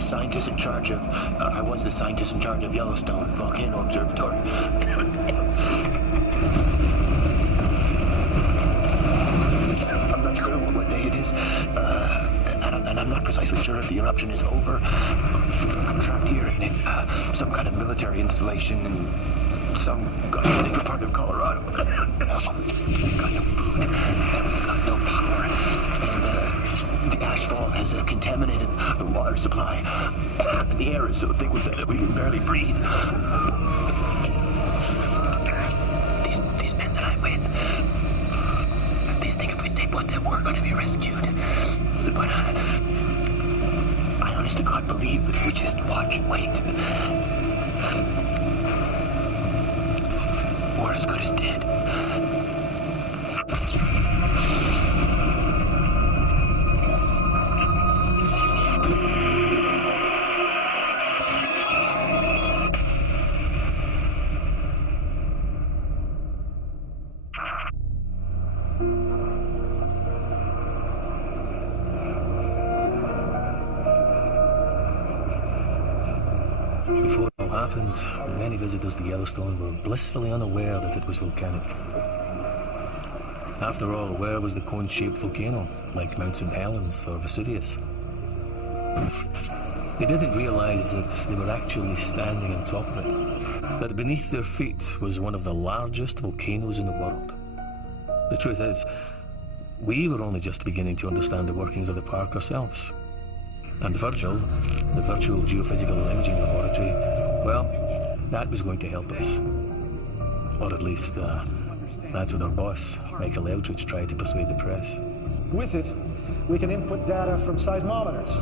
scientist in charge of... I was the scientist in charge of Yellowstone Volcano Observatory. I'm not sure what day it is, and I'm not precisely sure if the eruption is over. I'm trapped here in some kind of military installation in some goddamn part of Colorado. We've got no food, and we've got no power, and the ashfall has contaminated the water supply. And the air is so thick with it that we can barely breathe. These men that I'm with, these think if we stay put that we're going to be rescued. But I honest to God believe if we just watch and wait, we're as good as dead. Before it all happened, many visitors to Yellowstone were blissfully unaware that it was volcanic. After all, where was the cone-shaped volcano, like Mount St. Helens or Vesuvius? They didn't realize that they were actually standing on top of it, that beneath their feet was one of the largest volcanoes in the world. The truth is, we were only just beginning to understand the workings of the park ourselves. And Virgil, the virtual geophysical imaging laboratory, well, that was going to help us. Or at least, that's what our boss, Michael Eldridge, tried to persuade the press. With it, we can input data from seismometers,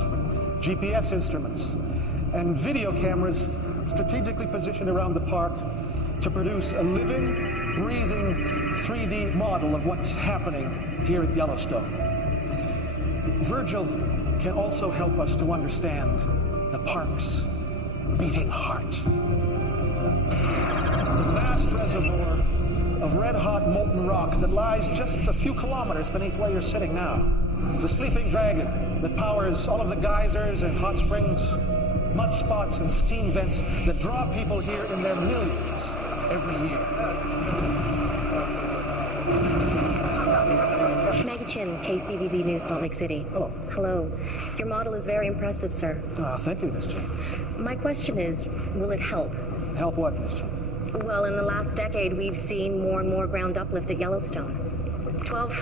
GPS instruments, and video cameras strategically positioned around the park to produce a living, breathing 3D model of what's happening here at Yellowstone. Virgil can also help us to understand the park's beating heart. The vast reservoir of red-hot molten rock that lies just a few kilometers beneath where you're sitting now. The sleeping dragon that powers all of the geysers and hot springs, mud spots and steam vents that draw people here in their millions every year. Maggie Chin, KCVZ News, Salt Lake City. Hello. Hello. Your model is very impressive, sir. Thank you, Miss Chin. My question is, will it help? Help what, Miss Chin? Well, in the last decade, we've seen more and more ground uplift at Yellowstone. 12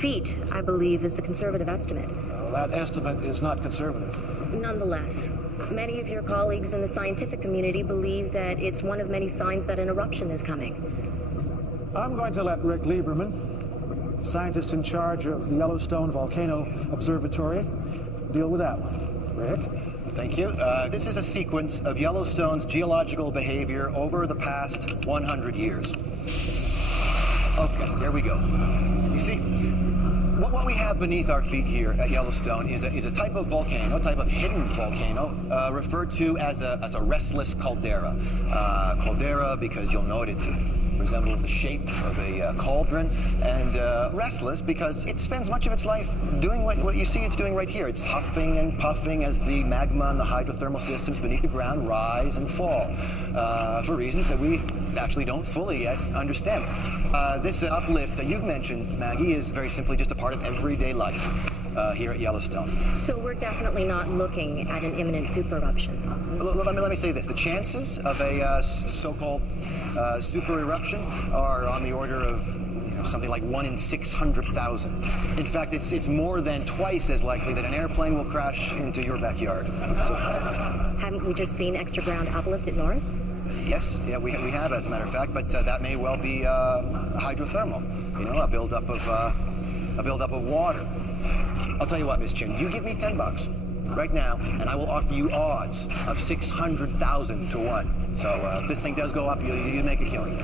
feet, I believe, is the conservative estimate. Well, that estimate is not conservative. Nonetheless, many of your colleagues in the scientific community believe that it's one of many signs that an eruption is coming. I'm going to let Rick Lieberman, scientist in charge of the Yellowstone Volcano Observatory, deal with that one. Rick? Thank you. This is a sequence of Yellowstone's geological behavior over the past 100 years. Okay, here we go. You see, what we have beneath our feet here at Yellowstone is a type of volcano, a type of hidden volcano, referred to as a restless caldera. Caldera because you'll note it resembles the shape of a cauldron, and restless because it spends much of its life doing what you see it's doing right here. It's huffing and puffing as the magma and the hydrothermal systems beneath the ground rise and fall for reasons that we actually don't fully yet understand. This uplift that you've mentioned, Maggie, is very simply just a part of everyday life here at Yellowstone. So we're definitely not looking at an imminent super eruption. Let me say this. The chances of a so-called super eruption are on the order of something like 1 in 600,000. In fact, it's more than twice as likely that an airplane will crash into your backyard. So, haven't we just seen extra ground uplift at Norris? Yes, yeah, we have, as a matter of fact, but that may well be hydrothermal. You know, a buildup of water. I'll tell you what, Miss Chin, you give me $10 right now, and I will offer you odds of 600,000 to 1. So if this thing does go up, you make a killing.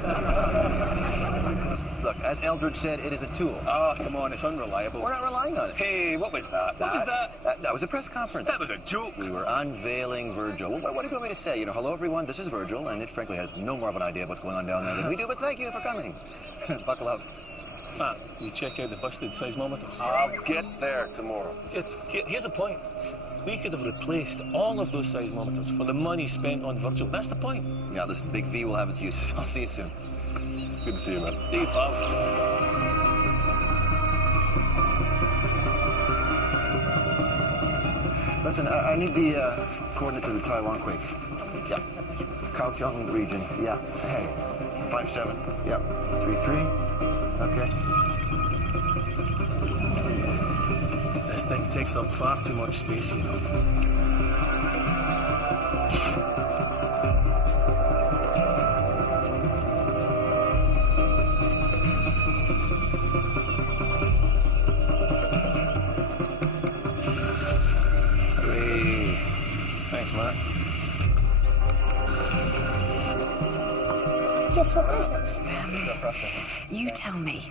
Look, as Eldridge said, it is a tool. Oh, come on, it's unreliable. We're not relying on it. Hey, what was that? What was that? That was a press conference. That was a joke. We were unveiling Virgil. What do you want me to say? You know, hello, everyone, this is Virgil, and it frankly has no more of an idea of what's going on down there than we do, but thank you for coming. Buckle up. Matt, you check out the busted seismometers. I'll get there tomorrow. Here's the point. We could have replaced all of those seismometers for the money spent on Virgil. That's the point. Yeah, this Big V will have its uses. I'll see you soon. Good to see you, man. See you, pal. Listen, I need the coordinates of the Taiwan quake. Yeah. Kaohsiung region. Yeah. Hey. 57. Yep. 33. Okay. This thing takes up far too much space, you know. Hey. Thanks, Matt. Guess what this is? You tell me.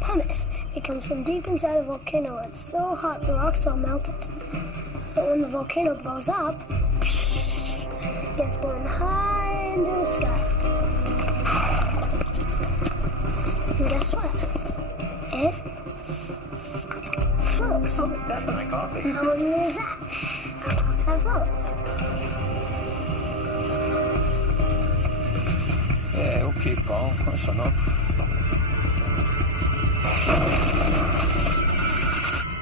Pumice. It comes from deep inside a volcano. It's so hot the rock's all melted. But when the volcano blows up, it's blown high into the sky. And guess what? It floats. Oh, that's my coffee. How many is that? That floats. Yeah, okay, Paul. That's enough.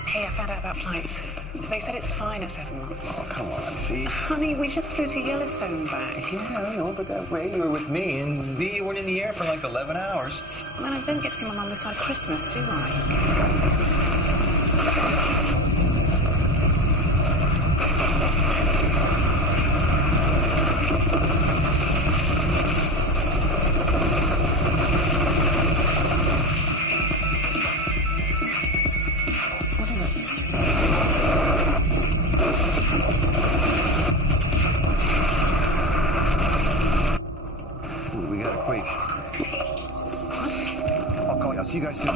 Hey, I found out about flights. They said it's fine at 7 months. Oh, come on, Fee. Honey, we just flew to Yellowstone back. Yeah, I know, but that way you were with me, and B, you weren't in the air for like 11 hours. Well, I don't get to see my mum this side of Christmas, do I? We got a quake. I'll call you. I'll see you guys soon.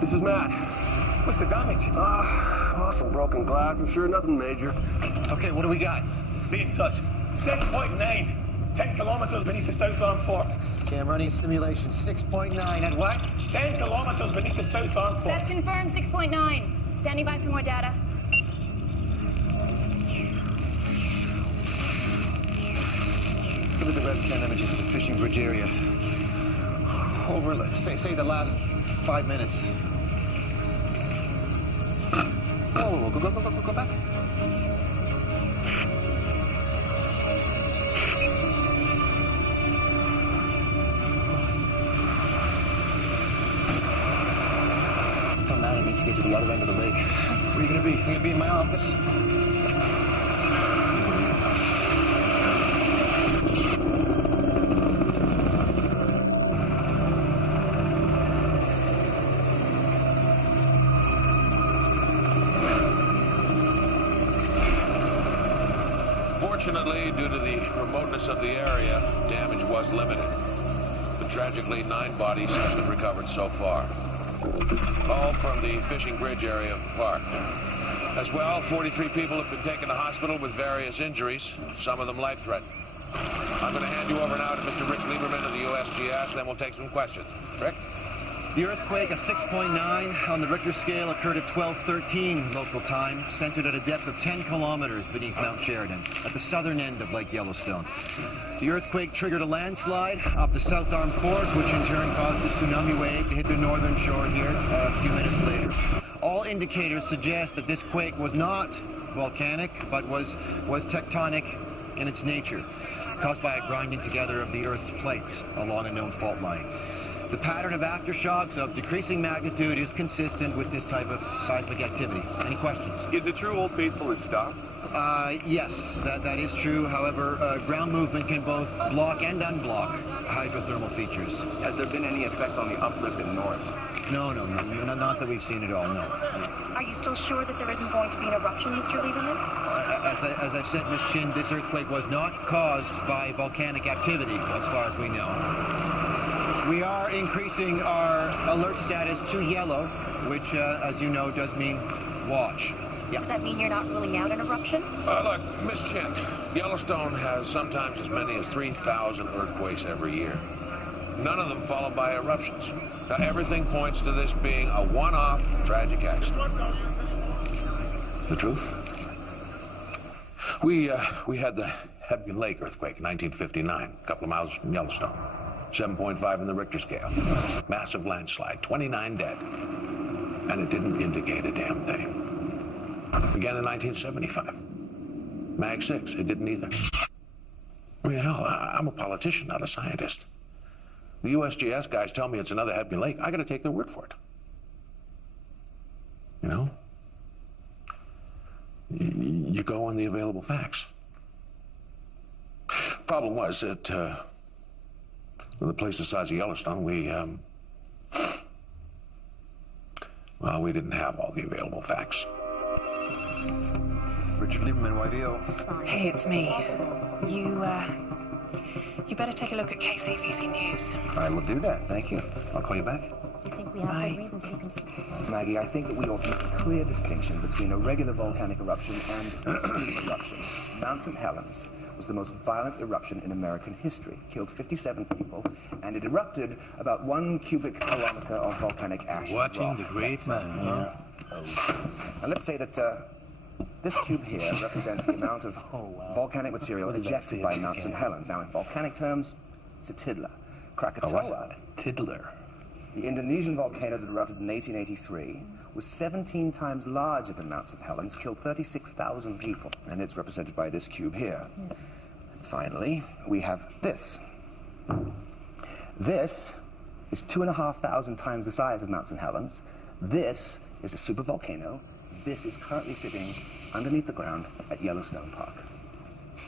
This is Matt. What's the damage? Some broken glass. I'm sure nothing major. Okay, what do we got? Be in touch. 7.9. 10 kilometers beneath the South Arm Fort. Okay, I'm running simulation 6.9 at what? 10 kilometers beneath the South Arm Fort. That's confirmed, 6.9. Standing by for more data. Look at the webcam images of the fishing bridge area. Over, say the last 5 minutes. Whoa, go back. Come on, it needs to get to the other end of the lake. Where are you gonna be? You're gonna be in my office. Fortunately, due to the remoteness of the area, damage was limited. But tragically, 9 bodies have been recovered so far. All from the fishing bridge area of the park. As well, 43 people have been taken to hospital with various injuries, some of them life-threatening. I'm going to hand you over now to Mr. Rick Lieberman of the USGS, then we'll take some questions. Rick? The earthquake, a 6.9 on the Richter scale, occurred at 12:13 local time, centered at a depth of 10 kilometers beneath Mount Sheridan, at the southern end of Lake Yellowstone. The earthquake triggered a landslide off the South Arm Fort, which in turn caused a tsunami wave to hit the northern shore here a few minutes later. All indicators suggest that this quake was not volcanic, but was tectonic in its nature, caused by a grinding together of the Earth's plates along a known fault line. The pattern of aftershocks of decreasing magnitude is consistent with this type of seismic activity. Any questions? Is it true Old Faithful is stopped? Yes, that is true. However, ground movement can both block and unblock hydrothermal features. Has there been any effect on the uplift in Norris? No, not that we've seen at all, no. Are you still sure that there isn't going to be an eruption, Mr. Lieberman? As I've said, Miss Chin, this earthquake was not caused by volcanic activity, as far as we know. We are increasing our alert status to yellow, which, as you know, does mean watch. Yeah. Does that mean you're not ruling out an eruption? Look, Miss Chin, Yellowstone has sometimes as many as 3,000 earthquakes every year. None of them followed by eruptions. Now, everything points to this being a one-off tragic accident. The truth? We had the Hebgen Lake earthquake in 1959, a couple of miles from Yellowstone. 7.5 in the Richter scale. Massive landslide, 29 dead. And it didn't indicate a damn thing. Again in 1975. Mag 6, it didn't either. I mean, hell, I'm a politician, not a scientist. The USGS guys tell me it's another Hebgen Lake. I gotta take their word for it. You know? You go on the available facts. Problem was that, with a place the size of Yellowstone, we didn't have all the available facts. Richard Lieberman, YVO. Hey, it's me. You better take a look at KCVZ News. I will do that, thank you. I'll call you back. I think we have good reason to be concerned. Maggie, I think that we ought to make a clear distinction between a regular volcanic eruption and an eruption. Mount St. Helens was the most violent eruption in American history, killed 57 people, and it erupted about 1 cubic kilometer of volcanic ash. Watching the great man, huh? And let's say that this cube here represents the amount of volcanic material ejected by Mount St. Helens. Now, in volcanic terms, it's a tiddler. Krakatoa, Tiddler. the Indonesian volcano that erupted in 1883, was 17 times larger than Mount St. Helens, killed 36,000 people, and it's represented by this cube here. Finally, we have this. This is 2,500 times the size of Mount St. Helens. This is a supervolcano. This is currently sitting underneath the ground at Yellowstone Park.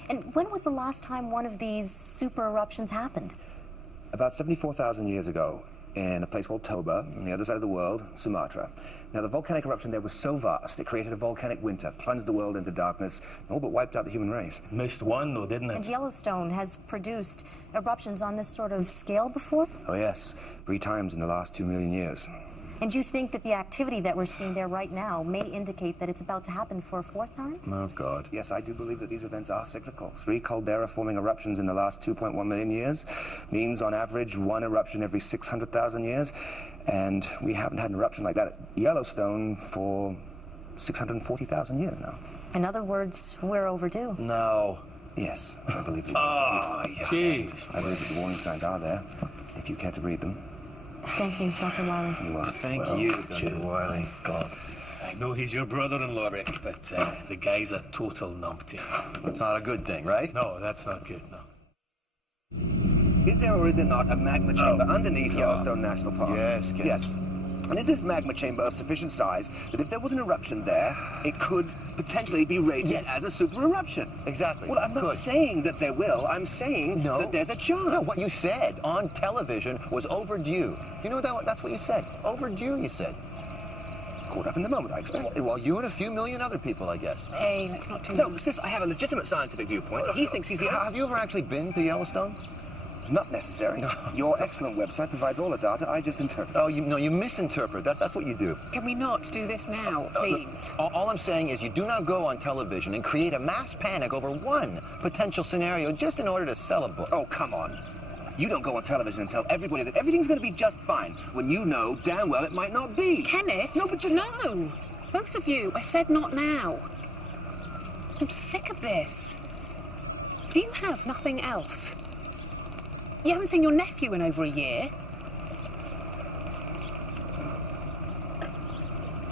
And when was the last time one of these super eruptions happened? About 74,000 years ago, in a place called Toba, on the other side of the world, Sumatra. Now, the volcanic eruption there was so vast, it created a volcanic winter, plunged the world into darkness, and all but wiped out the human race. Missed one, though, didn't it? And Yellowstone has produced eruptions on this sort of scale before? Oh, yes. 3 times in the last 2 million years. And you think that the activity that we're seeing there right now may indicate that it's about to happen for a 4th time? Oh, God. Yes, I do believe that these events are cyclical. 3 caldera-forming eruptions in the last 2.1 million years means, on average, 1 eruption every 600,000 years. And we haven't had an eruption like that at Yellowstone for 640,000 years now. In other words, we're overdue. No. Yes, I believe that. Jeez. I believe that the warning signs are there, if you care to read them. Thank you, Dr. Wiley. You are. Thank you, Dr. Wiley. God. I know he's your brother-in-law, Rick, but the guy's a total numpty. That's not a good thing, right? No, that's not good, no. Is there or is there not a magma chamber underneath Yellowstone National Park? Yes, Yes. And is this magma chamber of sufficient size that if there was an eruption there, it could potentially be rated as a super eruption? Exactly. Well, I'm not saying that there will. I'm saying that there's a chance. No, what you said on television was overdue. You know that's what you said. Overdue, you said. Caught up in the moment, I expect. Well, you and a few million other people, I guess. Hey, let's not do No, sis, I have a legitimate scientific viewpoint. He thinks he's the... Have you ever actually been to Yellowstone? It's not necessary. Your excellent website provides all the data. I just interpret. Oh, you misinterpret. That's what you do. Can we not do this now, please? All I'm saying is you do not go on television and create a mass panic over one potential scenario just in order to sell a book. Oh, come on. You don't go on television and tell everybody that everything's going to be just fine when you know damn well it might not be. Kenneth? No, but just... No! Both of you. I said not now. I'm sick of this. Do you have nothing else? You haven't seen your nephew in over a year.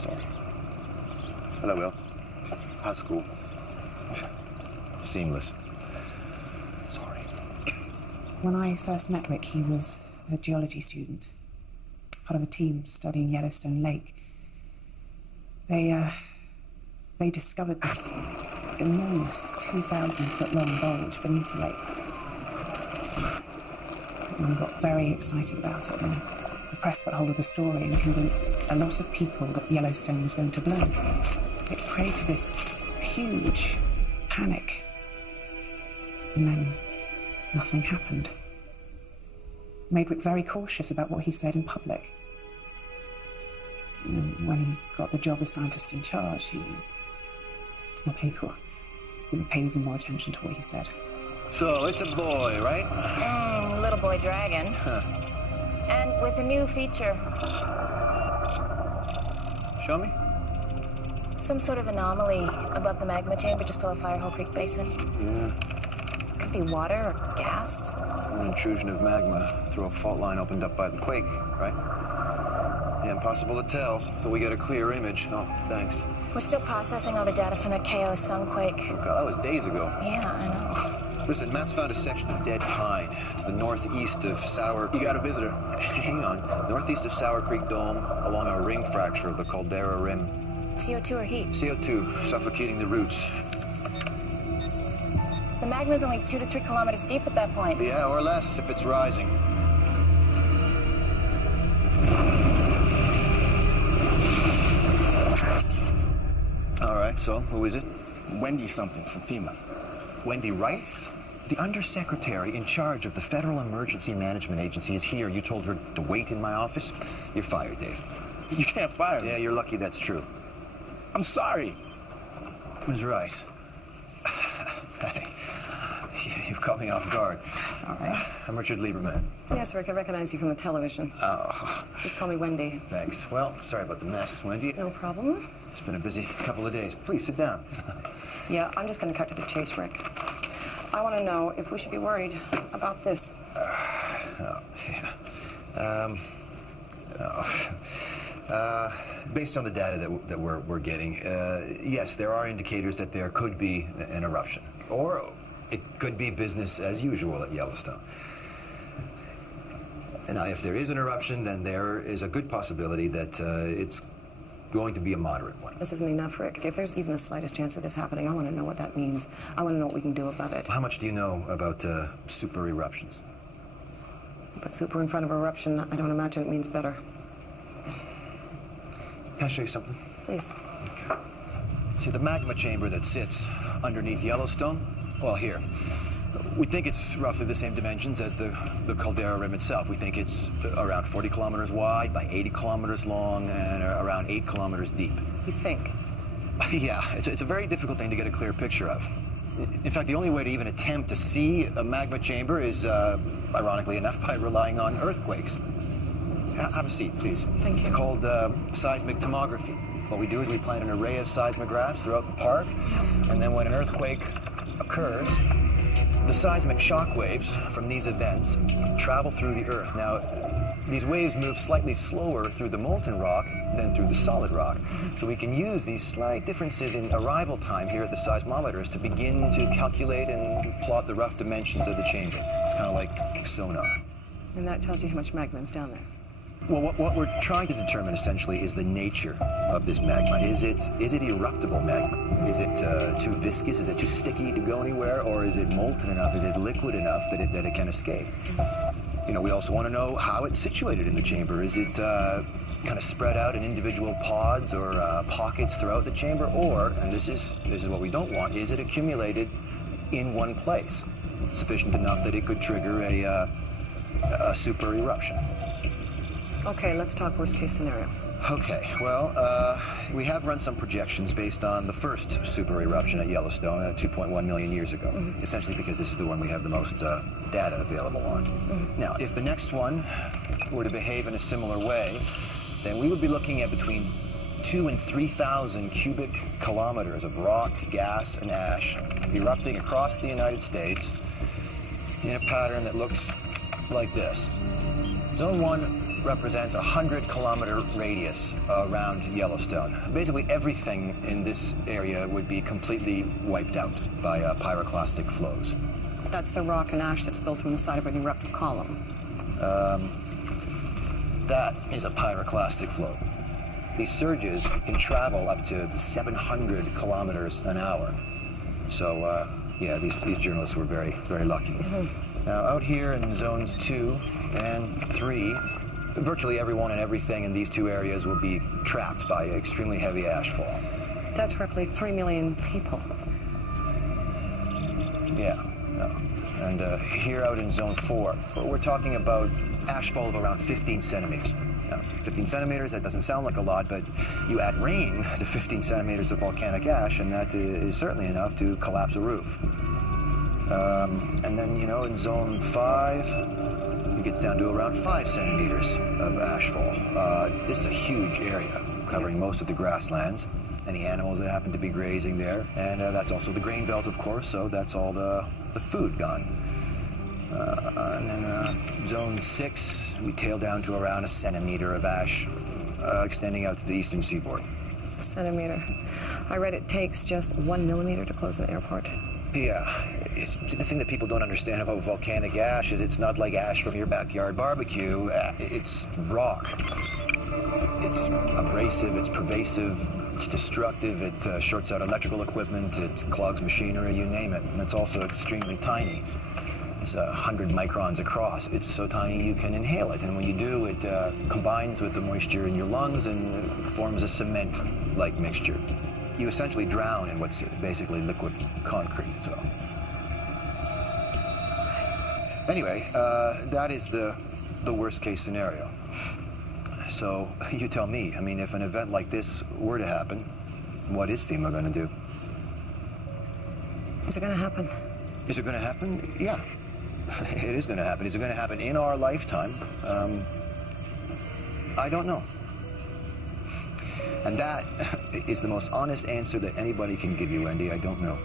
Sorry. Hello, Will. How's school? Seamless. Sorry. When I first met Rick, he was a geology student, part of a team studying Yellowstone Lake. They discovered this enormous 2,000-foot-long bulge beneath the lake. And got very excited about it, and the press got hold of the story and convinced a lot of people that Yellowstone was going to blow. It created this huge panic, and then nothing happened. It made Rick very cautious about what he said in public. And when he got the job as scientist in charge, he paid even more attention to what he said. So, it's a boy, right? Little boy dragon. Huh. And with a new feature. Show me. Some sort of anomaly above the magma chamber just below Firehole Creek Basin. Yeah. Could be water or gas. An intrusion of magma through a fault line opened up by the quake, right? Yeah, impossible to tell until we get a clear image. Oh, thanks. We're still processing all the data from that KO sunquake. Oh, God, that was days ago. Yeah, I know. Listen, Matt's found a section of dead pine to the northeast of Sour Creek. You got a visitor. Hang on. Northeast of Sour Creek Dome, along a ring fracture of the Caldera Rim. CO2 or heat? CO2, suffocating the roots. The magma's only 2 to 3 kilometers deep at that point. Yeah, or less if it's rising. All right, so who is it? Wendy something from FEMA. Wendy Rice? The undersecretary in charge of the Federal Emergency Management Agency is here. You told her to wait in my office? You're fired, Dave. You can't fire me. Yeah, you're lucky that's true. I'm sorry. Ms. Rice. Hey, you've caught me off guard. It's all right. I'm Richard Lieberman. Yes, Rick, I recognize you from the television. Oh, Just call me Wendy. thanks. Well, sorry about the mess, Wendy. No problem. It's been a busy couple of days. Please sit down. Yeah, I'm just going to cut to the chase, Rick. I want to know if we should be worried about this. Based on the data that we're getting, yes, there are indicators that there could be an eruption. Or it could be business as usual at Yellowstone. Now, if there is an eruption, then there is a good possibility that it's going to be a moderate one. This isn't enough, Rick. If there's even the slightest chance of this happening, I want to know what that means. I want to know what we can do about it. How much do you know about super eruptions? But super in front of eruption, I don't imagine it means better. Can I show you something? Please. Okay. See the magma chamber that sits underneath Yellowstone? Well, here. We think it's roughly the same dimensions as the Caldera Rim itself. We think it's around 40 kilometers wide by 80 kilometers long and around 8 kilometers deep. You think? Yeah, it's a very difficult thing to get a clear picture of. In fact, the only way to even attempt to see a magma chamber is, ironically enough, by relying on earthquakes. Have a seat, please. Thank you. It's called seismic tomography. What we do is we plant an array of seismographs throughout the park, and then when an earthquake occurs, the seismic shock waves from these events travel through the earth. Now, these waves move slightly slower through the molten rock than through the solid rock. So we can use these slight differences in arrival time here at the seismometers to begin to calculate and plot the rough dimensions of the chamber. It's kind of like sonar. And that tells you how much magma is down there. Well, what we're trying to determine essentially is the nature of this magma. Is it eruptible magma? Is it too viscous? Is it too sticky to go anywhere? Or is it molten enough? Is it liquid enough that it can escape? You know, we also want to know how it's situated in the chamber. Is it kind of spread out in individual pods or pockets throughout the chamber? Or, and this is what we don't want, is it accumulated in one place, sufficient enough that it could trigger a super eruption? Okay, let's talk worst case scenario. Okay, well, we have run some projections based on the first super eruption at Yellowstone 2.1 million years ago, essentially because this is the one we have the most data available on. Now, if the next one were to behave in a similar way, then we would be looking at between 2,000 and 3,000 cubic kilometers of rock, gas, and ash erupting across the United States in a pattern that looks like this. Zone 1 represents a 100-kilometer radius around Yellowstone. Basically, everything in this area would be completely wiped out by pyroclastic flows. That's the rock and ash that spills from the side of an eruptive column. That is a pyroclastic flow. These surges can travel up to 700 kilometers an hour. So, yeah, these journalists were very, very lucky. Now, out here in zones 2 and 3, virtually everyone and everything in these two areas will be trapped by extremely heavy ashfall. That's roughly 3 million people. Yeah. And here out in zone 4, we're talking about ashfall of around 15 centimeters. Now, 15 centimeters, that doesn't sound like a lot, but you add rain to 15 centimeters of volcanic ash, and that is certainly enough to collapse a roof. And then, you know, in zone 5, gets down to around 5 centimeters of ashfall. This is a huge area, covering most of the grasslands. Any animals that happen to be grazing there. And that's also the grain belt, of course, so that's all the food gone. And then zone 6, we tail down to around 1 centimeter of ash, extending out to the eastern seaboard. A centimeter. I read it takes just 1 millimeter to close an airport. Yeah, the thing that people don't understand about volcanic ash is it's not like ash from your backyard barbecue. It's rock. It's abrasive, it's pervasive, it's destructive, it shorts out electrical equipment, it clogs machinery, you name it. And it's also extremely tiny. It's 100 microns across. It's so tiny you can inhale it, and when you do, it combines with the moisture in your lungs and forms a cement-like mixture. You essentially drown in what's basically liquid concrete, so. Anyway, that is the worst case scenario. So you tell me, I mean, if an event like this were to happen, what is FEMA going to do? Is it going to happen? Is it going to happen? Yeah, it is going to happen. Is it going to happen in our lifetime? I don't know. And that is the most honest answer that anybody can give you, Wendy. I don't know.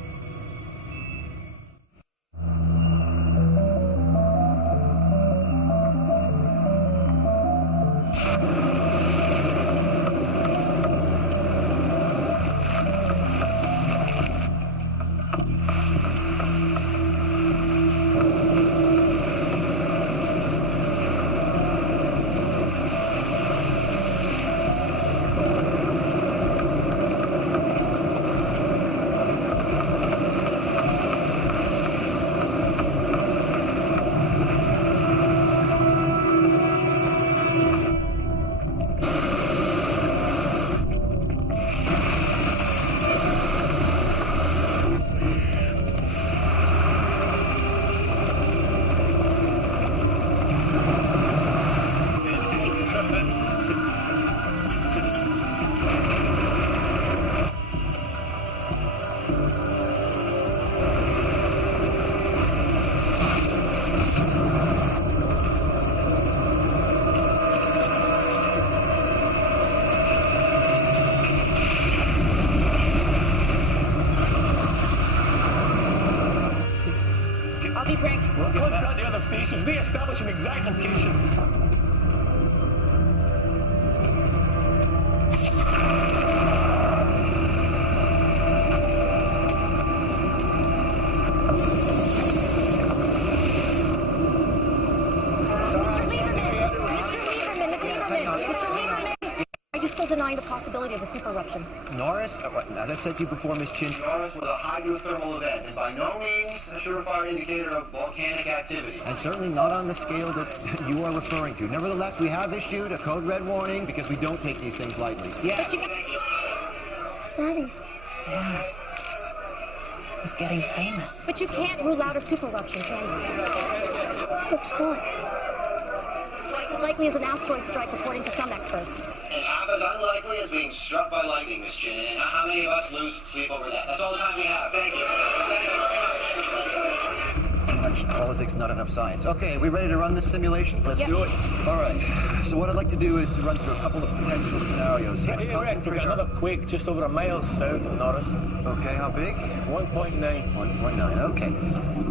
Stations. Re-establish an exact location. Denying the possibility of a super eruption. Norris, as I've said to you before, Miss Chin, Norris was a hydrothermal event, and by no means a surefire indicator of volcanic activity. And certainly not on the scale that you are referring to. Nevertheless, we have issued a code red warning because we don't take these things lightly. Yes. Daddy. Yeah. He's getting famous. But you can't rule out a super eruption, can you? What's what? Twice as likely as an asteroid strike, according to some experts. And half as unlikely as being struck by lightning, Miss Chin. And how many of us lose sleep over that? That's all the time we have. Thank you. Thank you very much. Too much politics, not enough science. Okay, we ready to run this simulation? Let's do it. All right. So what I'd like to do is run through a couple of potential scenarios here. Hey, Rick, we've got another quake just over a mile south of Norris. Okay, how big? 1.9. 1.9, okay.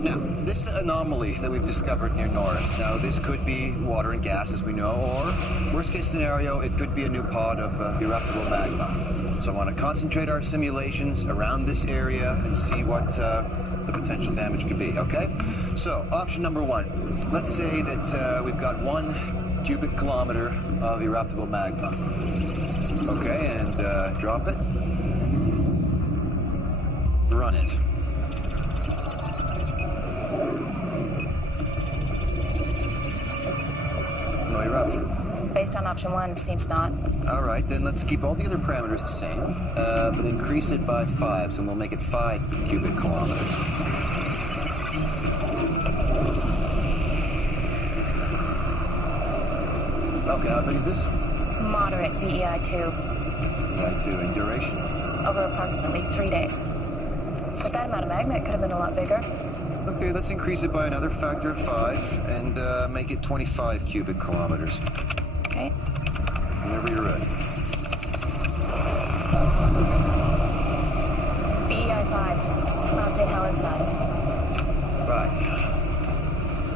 Now, this anomaly that we've discovered near Norris, now this could be water and gas, as we know, or worst case scenario, it could be a new pod of eruptible magma. So I want to concentrate our simulations around this area and see what the potential damage could be, okay? So, option number one. Let's say that we've got 1 cubic kilometer of eruptible magma. Okay, and drop it. Run it. No eruption. Based on option 1, seems not. All right, then let's keep all the other parameters the same, but increase it by 5, so we'll make it 5 cubic kilometers. Okay, how big is this? Moderate BEI2. BEI2 in duration? Over approximately 3 days. But that amount of magma, it could have been a lot bigger. Okay, let's increase it by another factor of 5 and make it 25 cubic kilometers. Okay. Whenever you're ready. BEI 5, Mount St. Helens size. Right.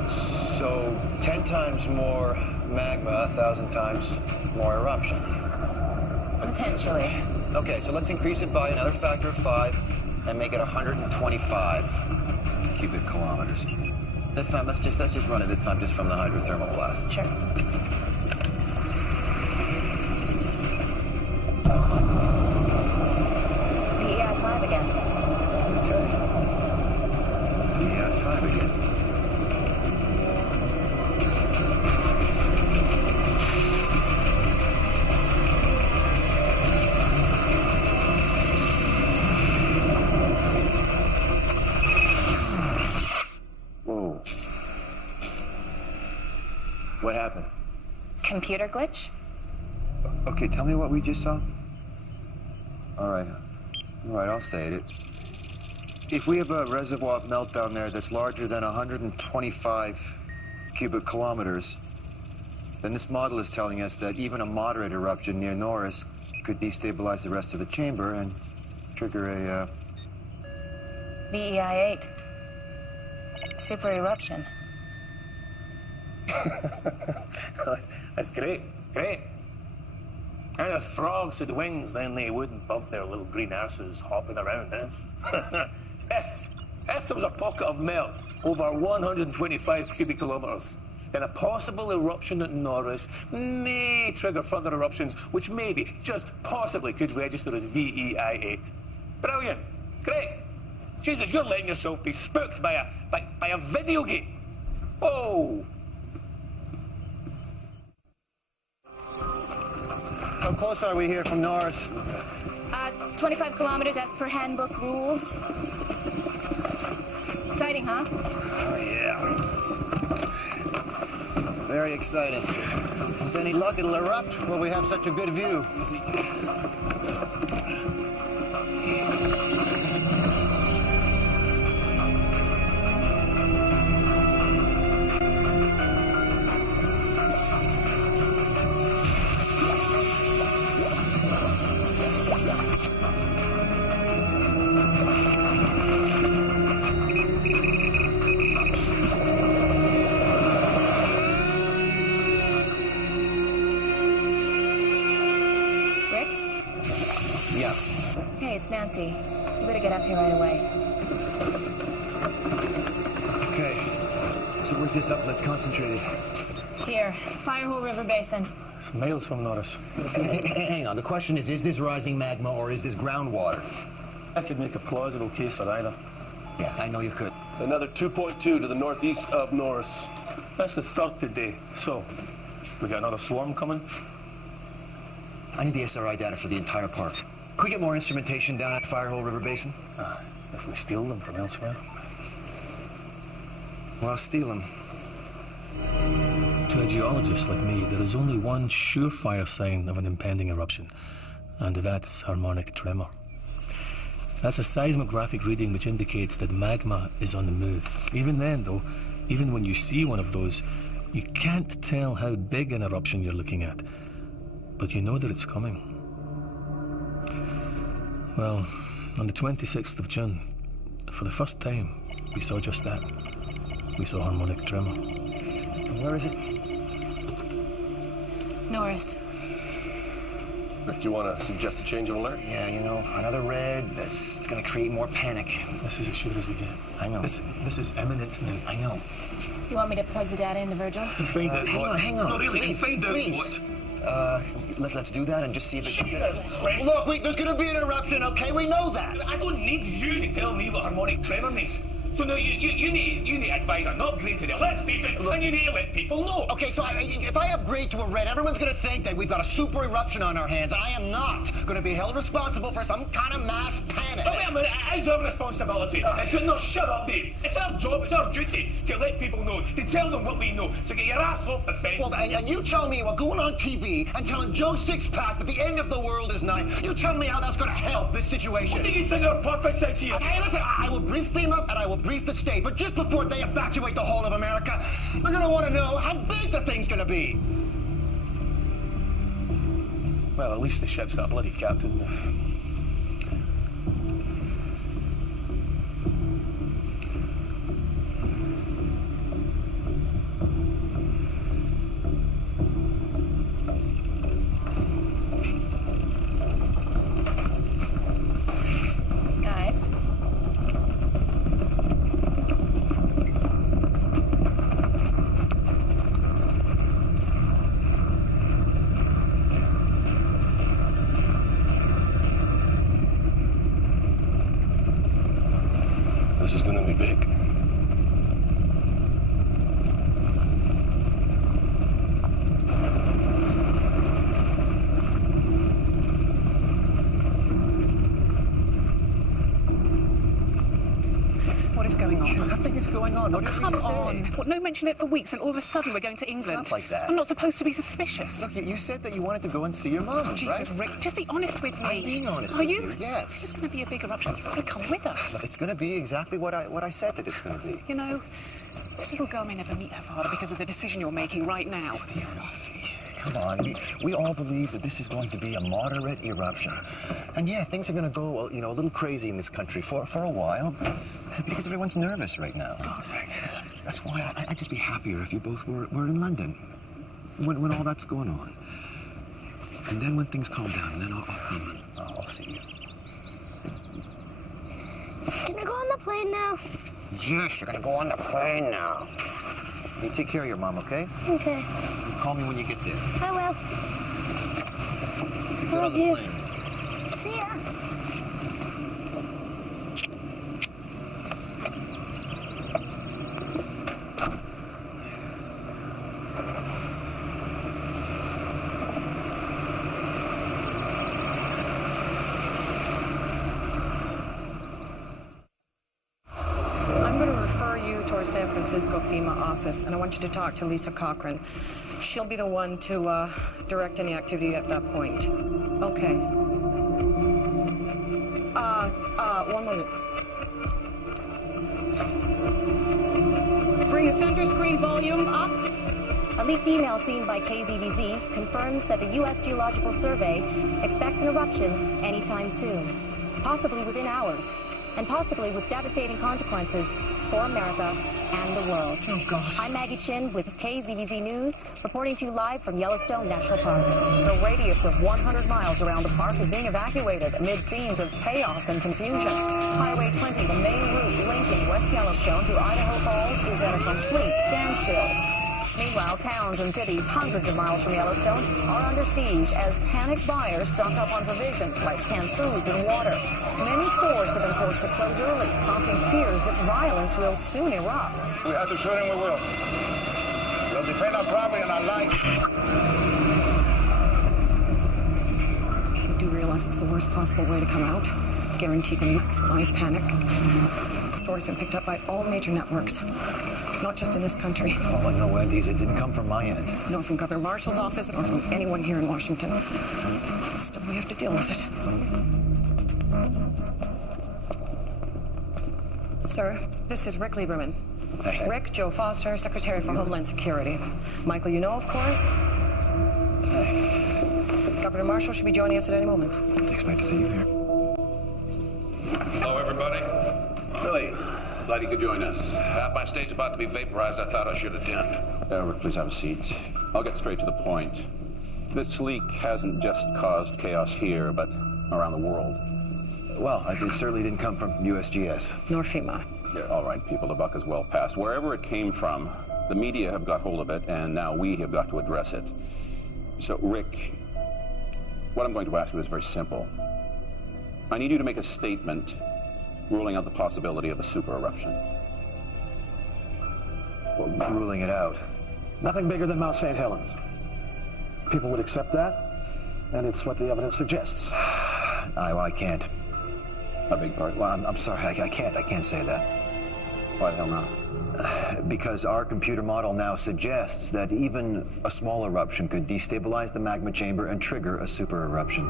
So 10 times more magma, 1,000 times more eruption. Potentially. Okay, so let's increase it by another factor of 5 and make it 125 cubic kilometers. This time, let's just run it this time just from the hydrothermal blast. Sure. BEI 5 again. Okay. BEI 5 again. Whoa. What happened? Computer glitch? Okay, tell me what we just saw. All right, I'll say it. If we have a reservoir meltdown there that's larger than 125 cubic kilometers, then this model is telling us that even a moderate eruption near Norris could destabilize the rest of the chamber and trigger a... BEI 8. Super eruption. That's great. And if frogs had wings, then they wouldn't bump their little green arses hopping around, eh? If there was a pocket of melt over 125 cubic kilometers, then a possible eruption at Norris may trigger further eruptions, which maybe, just possibly, could register as VEI 8. Brilliant. Great. Jesus, you're letting yourself be spooked by a video game. Whoa. How close are we here from Norris? 25 kilometers as per handbook rules. Exciting, huh? Oh, yeah. Very exciting. With any luck, it'll erupt while we have such a good view. Nancy, you better get up here right away. Okay, so where's this uplift concentrated? Here, Firehole River Basin. It's miles from Norris. Hang on, the question is this rising magma or is this groundwater? I could make a plausible case for either. Yeah, I know you could. Another 2.2 to the northeast of Norris. That's the third today. So, we got another swarm coming? I need the SRI data for the entire park. Can we get more instrumentation down at Firehole River Basin? If we steal them from elsewhere. Well, steal them. To a geologist like me, there is only one surefire sign of an impending eruption, and that's harmonic tremor. That's a seismographic reading which indicates that magma is on the move. Even then, though, even when you see one of those, you can't tell how big an eruption you're looking at, but you know that it's coming. Well, on the 26th of June, for the first time, we saw just that. We saw harmonic tremor. And where is it? Norris. Rick, do you want to suggest a change of alert? Yeah, you know, another red, it's going to create more panic. This is as sure as we get. I know. This is imminent. I know. You want me to plug the data into Virgil? And find out what... Hang on. No, really, please, find out please. what... Let's do that and just see if it... Look, there's going to be an eruption, okay? We know that. I don't need you to tell me what harmonic tremor means. So no, you need to advise an upgrade to the alert status, and you need to let people know. Okay, so if I upgrade to a red, everyone's going to think that we've got a super eruption on our hands. I am not going to be held responsible for some kind of mass panic. Oh, wait a minute, it is our responsibility. No, shut up, Dave. It's our job, it's our duty to let people know, to tell them what we know. So get your ass off the fence. Well, and you tell me we're going on TV and telling Joe Sixpack that the end of the world is nigh. You tell me how that's going to help this situation. What do you think our purpose is here? Hey, listen, I will brief FEMA and I will brief the state, but just before they evacuate the whole of America, they're gonna want to know how big the thing's gonna be. Well, at least the ship's got a bloody captain. Guys. This is gonna be big. What is going on? Nothing is going on. What Come on. What, no mention of it for weeks, and all of a sudden we're going to England. Not like that. I'm not supposed to be suspicious. Look, you said that you wanted to go and see your mom, Oh, Jesus, right? Rick, just be honest with me. I'm being honest Are with you? you, yes. This is going to be a big eruption. You've got to come with us. It's going to be exactly what I said that it's going to be. You know, this little girl may never meet her father because of the decision you're making right now. Come on, we all believe that this is going to be a moderate eruption. And yeah, things are going to go, you know, a little crazy in this country for a while because everyone's nervous right now. God, Rick. That's why I'd just be happier if you both were in London when all that's going on. And then when things calm down, then I'll come and I'll see you. Can I go on the plane now? Yes, you're going to go on the plane now. You take care of your mom, okay? Okay. You call me when you get there. I will. Love you. See ya. I'm going to refer you to our San Francisco FEMA office, and I want you to talk to Lisa Cochran. She'll be the one to direct any activity at that point. Okay. One moment. Bring the center screen volume up. A leaked email seen by KZVZ confirms that the U.S. Geological Survey expects an eruption anytime soon, possibly within hours, and possibly with devastating consequences for America and the world. Oh, God. I'm Maggie Chin with KZVZ News, reporting to you live from Yellowstone National Park. The radius of 100 miles around the park is being evacuated amid scenes of chaos and confusion. Highway 20, the main route linking West Yellowstone to Idaho Falls, is at a complete standstill. Meanwhile, towns and cities hundreds of miles from Yellowstone are under siege as panicked buyers stock up on provisions like canned foods and water. Many stores have been forced to close early, prompting fears that violence will soon erupt. We have to shoot him, we will. We'll defend our property and our life. You do realize it's the worst possible way to come out? Guaranteed to maximize panic. The story's been picked up by all major networks. Not just in this country. All I know, Wendy, is it didn't come from my end. Nor from Governor Marshall's office, nor from anyone here in Washington. Still, we have to deal with it. Sir, this is Rick Lieberman. Hey. Rick, Joe Foster, Secretary for Homeland Security. Michael, you know, of course. Hey. Governor Marshall should be joining us at any moment. Expect to see you here. Hello, everybody. Billy, glad you could join us. My state's about to be vaporized. I thought I should attend. Rick, please have a seat. I'll get straight to the point. This leak hasn't just caused chaos here, but around the world. Well, it certainly didn't come from USGS. Nor FEMA. Yeah, all right, people, the buck is well past. Wherever it came from, the media have got hold of it, and now we have got to address it. So, Rick, what I'm going to ask you is very simple. I need you to make a statement ruling out the possibility of a super eruption. Well, ruling it out. Nothing bigger than Mount St. Helens. People would accept that, and it's what the evidence suggests. I can't. I beg your pardon? Well, I'm sorry, I can't say that. Why the hell not? Because our computer model now suggests that even a small eruption could destabilize the magma chamber and trigger a super eruption.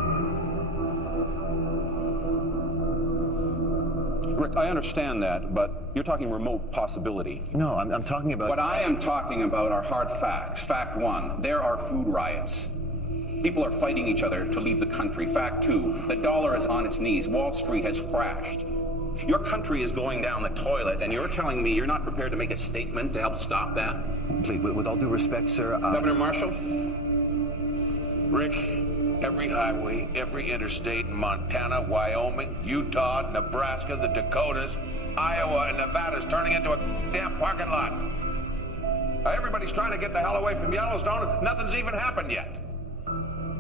Rick, I understand that, but you're talking remote possibility. No, I'm talking about... What I am talking about are hard facts. Fact one, there are food riots. People are fighting each other to leave the country. Fact two, the dollar is on its knees. Wall Street has crashed. Your country is going down the toilet, and you're telling me you're not prepared to make a statement to help stop that? Please, with all due respect, sir... Governor Marshall? Rick, every highway, every interstate in Montana, Wyoming, Utah, Nebraska, the Dakotas, Iowa, and Nevada is turning into a damn parking lot. Everybody's trying to get the hell away from Yellowstone. Nothing's even happened yet.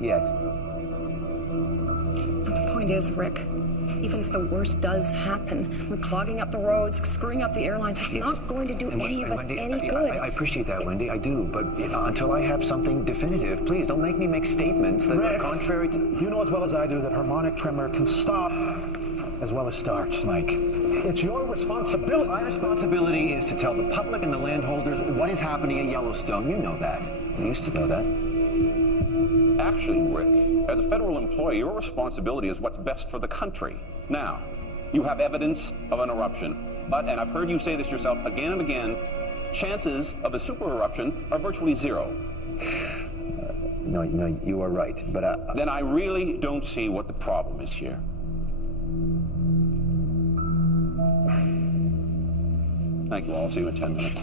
Yet. But the point is, Rick, even if the worst does happen, with clogging up the roads, screwing up the airlines, it's not going to do any of us Wendy, any good. I appreciate that, Wendy, I do. But until I have something definitive, please don't make me make statements that are contrary to... You know as well as I do that harmonic tremor can stop as well as start. Mike. It's your responsibility. My responsibility is to tell the public and the landholders what is happening at Yellowstone. You know that. You used to know that. Actually, Rick, as a federal employee, your responsibility is what's best for the country. Now, you have evidence of an eruption, but, and I've heard you say this yourself again and again, chances of a super eruption are virtually zero. No, you are right, but Then I really don't see what the problem is here. Thank you all. I'll see you in 10 minutes.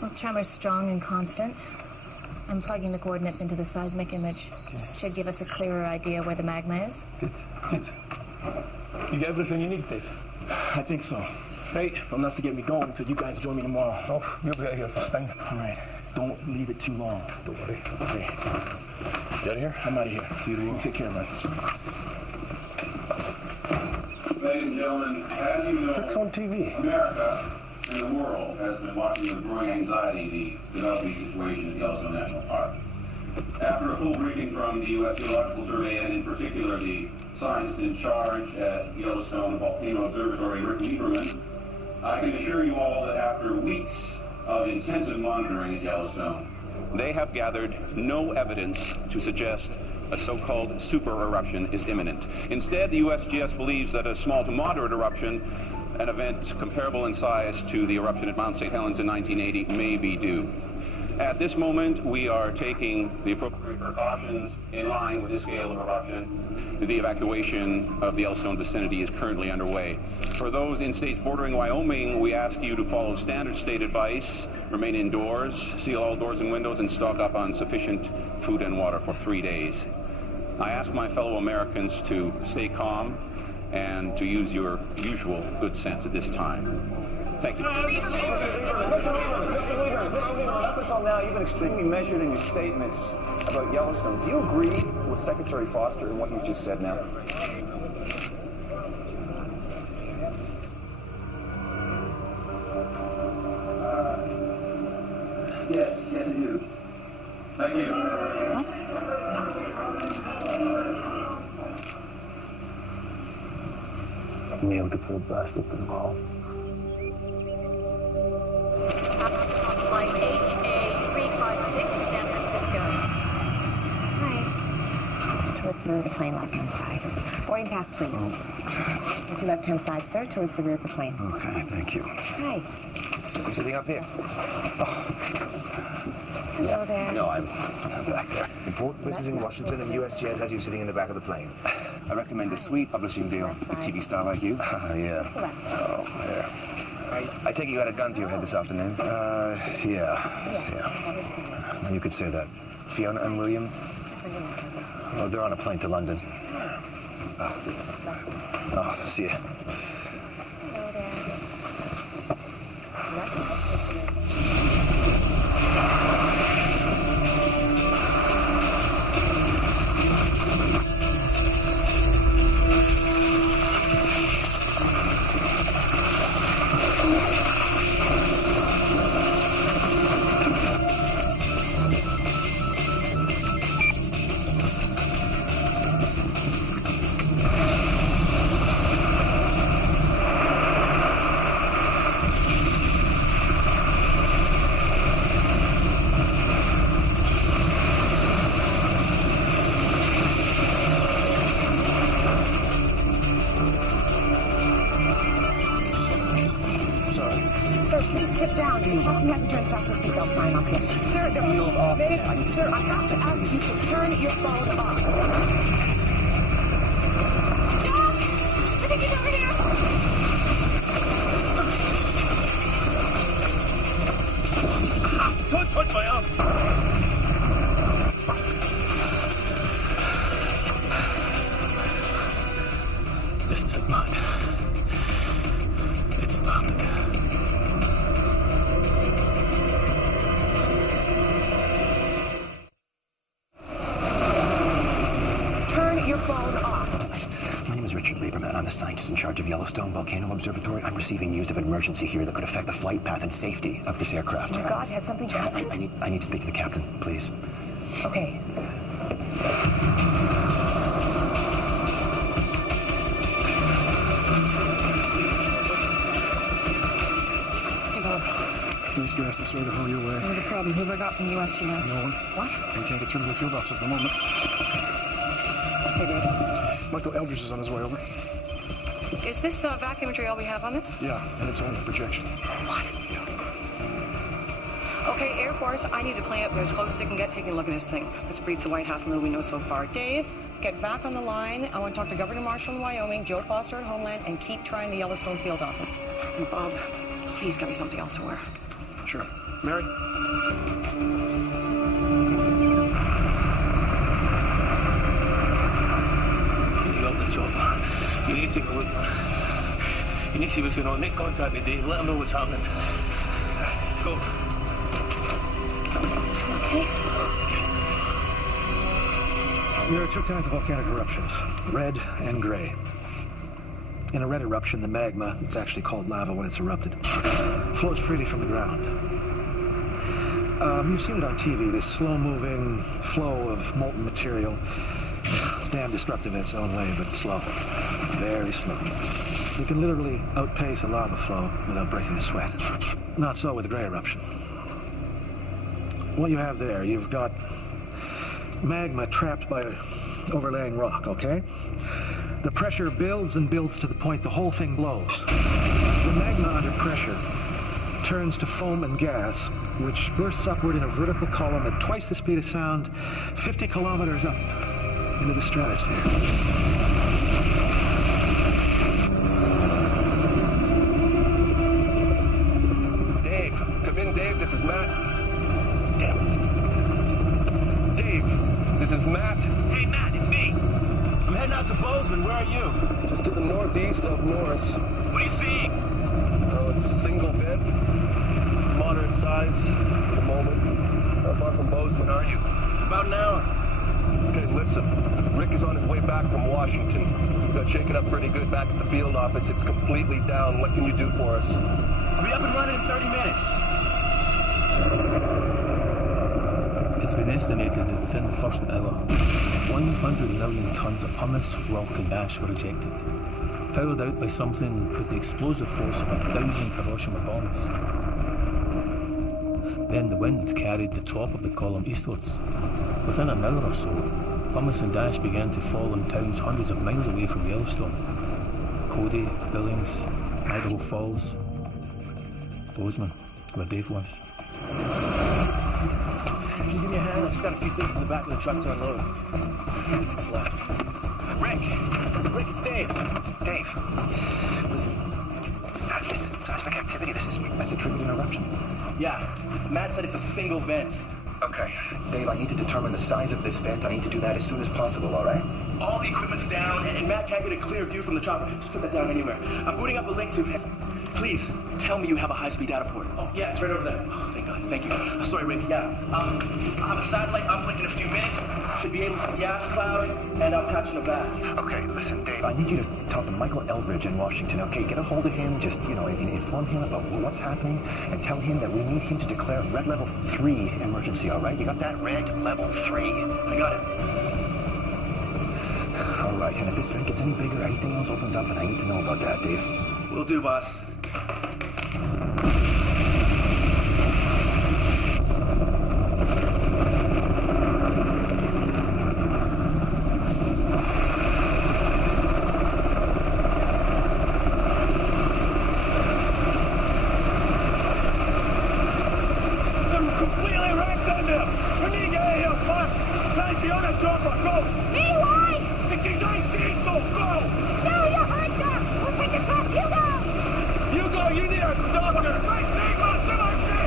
Well, tremor's strong and constant. I'm plugging the coordinates into the seismic image. Should give us a clearer idea where the magma is. Good. You got everything you need, Dave? I think so. Right, enough to get me going until you guys join me tomorrow. Oh, you'll be out here first thing. All right, don't leave it too long. Don't worry. Okay. You out of here? I'm out of here. See you tomorrow. Take care, man. Ladies and gentlemen, as you know, Rick's on TV. America and the world has been watching with growing anxiety the developing situation at Yellowstone National Park. After a full briefing from the U.S. Geological Survey and in particular the scientist in charge at Yellowstone Volcano Observatory, Rick Lieberman, I can assure you all that after weeks of intensive monitoring at Yellowstone, they have gathered no evidence to suggest a so-called super eruption is imminent. Instead, the USGS believes that a small to moderate eruption, an event comparable in size to the eruption at Mount St. Helens in 1980, may be due. At this moment, we are taking the appropriate precautions in line with the scale of eruption. The evacuation of the Yellowstone vicinity is currently underway. For those in states bordering Wyoming, we ask you to follow standard state advice, remain indoors, seal all doors and windows, and stock up on sufficient food and water for 3 days. I ask my fellow Americans to stay calm and to use your usual good sense at this time. Thank you. Mr. Lieberman, up until now, you've been extremely measured in your statements about Yellowstone. Do you agree with Secretary Foster in what you just said now? Yes, I do. Thank you. What? Mailed to put a blast up in the wall. Flight HA356 to San Francisco. Hi. Towards the rear of the plane, left-hand side. Boarding pass, please. To left-hand side, sir, towards the rear of the plane. Okay, thank you. Hi. You sitting up here? Hello there. No, I'm back there. Important business in Washington, and USGS has you sitting in the back of the plane. I recommend a sweet publishing deal with a TV star like you. Yeah. Oh, yeah. I take it you had a gun to your head this afternoon? Yeah. You could say that. Fiona and William? Oh, they're on a plane to London. Oh, see ya. Sir, I have to ask you to turn your phone off. Jack! I think he's over here! Don't touch my arm! This is it, man. It started. Turn your phone off. My name is Richard Lieberman. I'm the scientist in charge of Yellowstone Volcano Observatory. I'm receiving news of an emergency here that could affect the flight path and safety of this aircraft. Oh my God, has something happened? I need to speak to the captain, please. Okay. Hey, Bob. Nice dress. I'm sorry to haul you away. Not a problem. Who have I got from USGS? No one. What? We can't get through to the field office at the moment. Hey, Dave. Michael Eldridge is on his way over. Is this vacuumetry all we have on this? Yeah, and it's only a projection. What? Okay, Air Force, I need a plane up there as close as they can get taking a look at this thing. Let's brief the White House on what we know so far. Dave, get Vac on the line. I want to talk to Governor Marshall in Wyoming, Joe Foster at Homeland, and keep trying the Yellowstone field office. And Bob, please get me something else to wear. Sure. Mary? You got the chopper. You need to take a look, man. You need to see what's going on. Make contact with Dave. Let him know what's happening. Go. Okay. There are two kinds of volcanic eruptions, red and gray. In a red eruption, the magma, it's actually called lava when it's erupted, flows freely from the ground. You've seen it on TV, this slow-moving flow of molten material. It's damn destructive in its own way, but slow. Very slow. You can literally outpace a lava flow without breaking a sweat. Not so with a gray eruption. What you have there, you've got magma trapped by overlaying rock, okay? The pressure builds and builds to the point the whole thing blows. The magma under pressure turns to foam and gas, which bursts upward in a vertical column at twice the speed of sound, 50 kilometers up into the stratosphere. Dave, come in, Dave. This is Matt. Damn it. Dave, this is Matt. Hey, Matt, it's me. I'm heading out to Bozeman. Where are you? Just to the northeast of Morris. What are you seeing? Oh, it's a single vent. Moderate size at the moment. How far from Bozeman are you? About an hour. Okay, listen. Rick is on his way back from Washington. We got shaken up pretty good back at the field office. It's completely down. What can you do for us? I'll be up and running in 30 minutes. It's been estimated that within the first hour, 100 million tons of pumice, rock and ash were ejected, powered out by something with the explosive force of 1,000 Hiroshima bombs. Then the wind carried the top of the column eastwards. Within an hour or so, pumice and ash began to fall in towns hundreds of miles away from Yellowstone. Cody, Billings, Idaho Falls, Bozeman, where Dave was. Can you give me a hand? I've just got a few things in the back of the truck to unload. What's left? Rick, it's Dave. Dave, listen. How's this seismic activity? This is a triggered an eruption. Yeah, Matt said it's a single vent. Okay. Dave, I need to determine the size of this vent. I need to do that as soon as possible, all right? All the equipment's down, and Matt can't get a clear view from the chopper. Just put that down anywhere. I'm booting up a link to... Please, tell me you have a high-speed data port. Oh, yeah, it's right over there. Oh, thank God. Thank you. Sorry, Rick. Yeah. I'll have a satellite uplink in a few minutes. Should be able to see the ash cloud, and I'll patch in a back. Okay, listen, Dave, I need you to talk to Michael Eldridge in Washington, okay? Get a hold of him, just, inform him about what's happening, and tell him that we need him to declare Red Level 3 emergency, all right? You got that? Red Level 3. I got it. All right, and if this vent gets any bigger, anything else opens up, and I need to know about that, Dave. Will do, boss. I'm completely stand there! We need to get out of here fast! Nancy, on the chopper, go! Me, why? Because I say so, go! No, you heard that! We'll take it back, you go! You go, you need a doctor! I say, master, I say!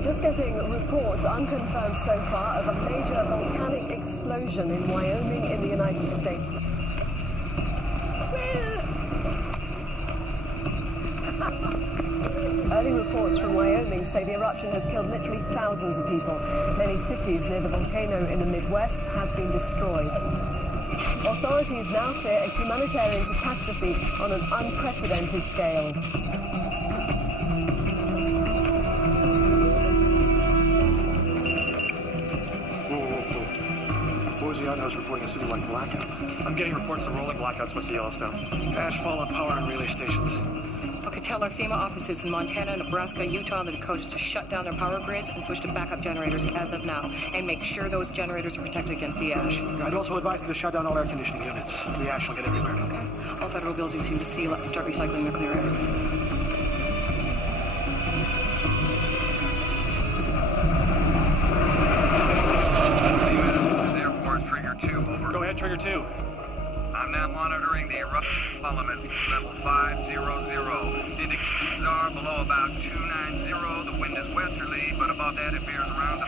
Just getting reports, unconfirmed so far, of a major volcanic explosion in Wyoming in the United States. Early reports from Wyoming say the eruption has killed literally thousands of people. Many cities near the volcano in the Midwest have been destroyed. Authorities now fear a humanitarian catastrophe on an unprecedented scale. Boise, Idaho's reporting a citywide blackout. I'm getting reports of rolling blackouts west of Yellowstone. Ash, fall on power and relay stations. Okay, tell our FEMA offices in Montana, Nebraska, Utah, and the Dakotas to shut down their power grids and switch to backup generators as of now, and make sure those generators are protected against the ash. I'd also advise them to shut down all air conditioning units. The ash will get everywhere. Okay. All federal buildings need to seal up and start recycling their clear air. Trigger 2, over. Go ahead, Trigger 2. I'm now monitoring the eruption element, level 500. Indications are below about 290. The wind is westerly, but above that it veers around to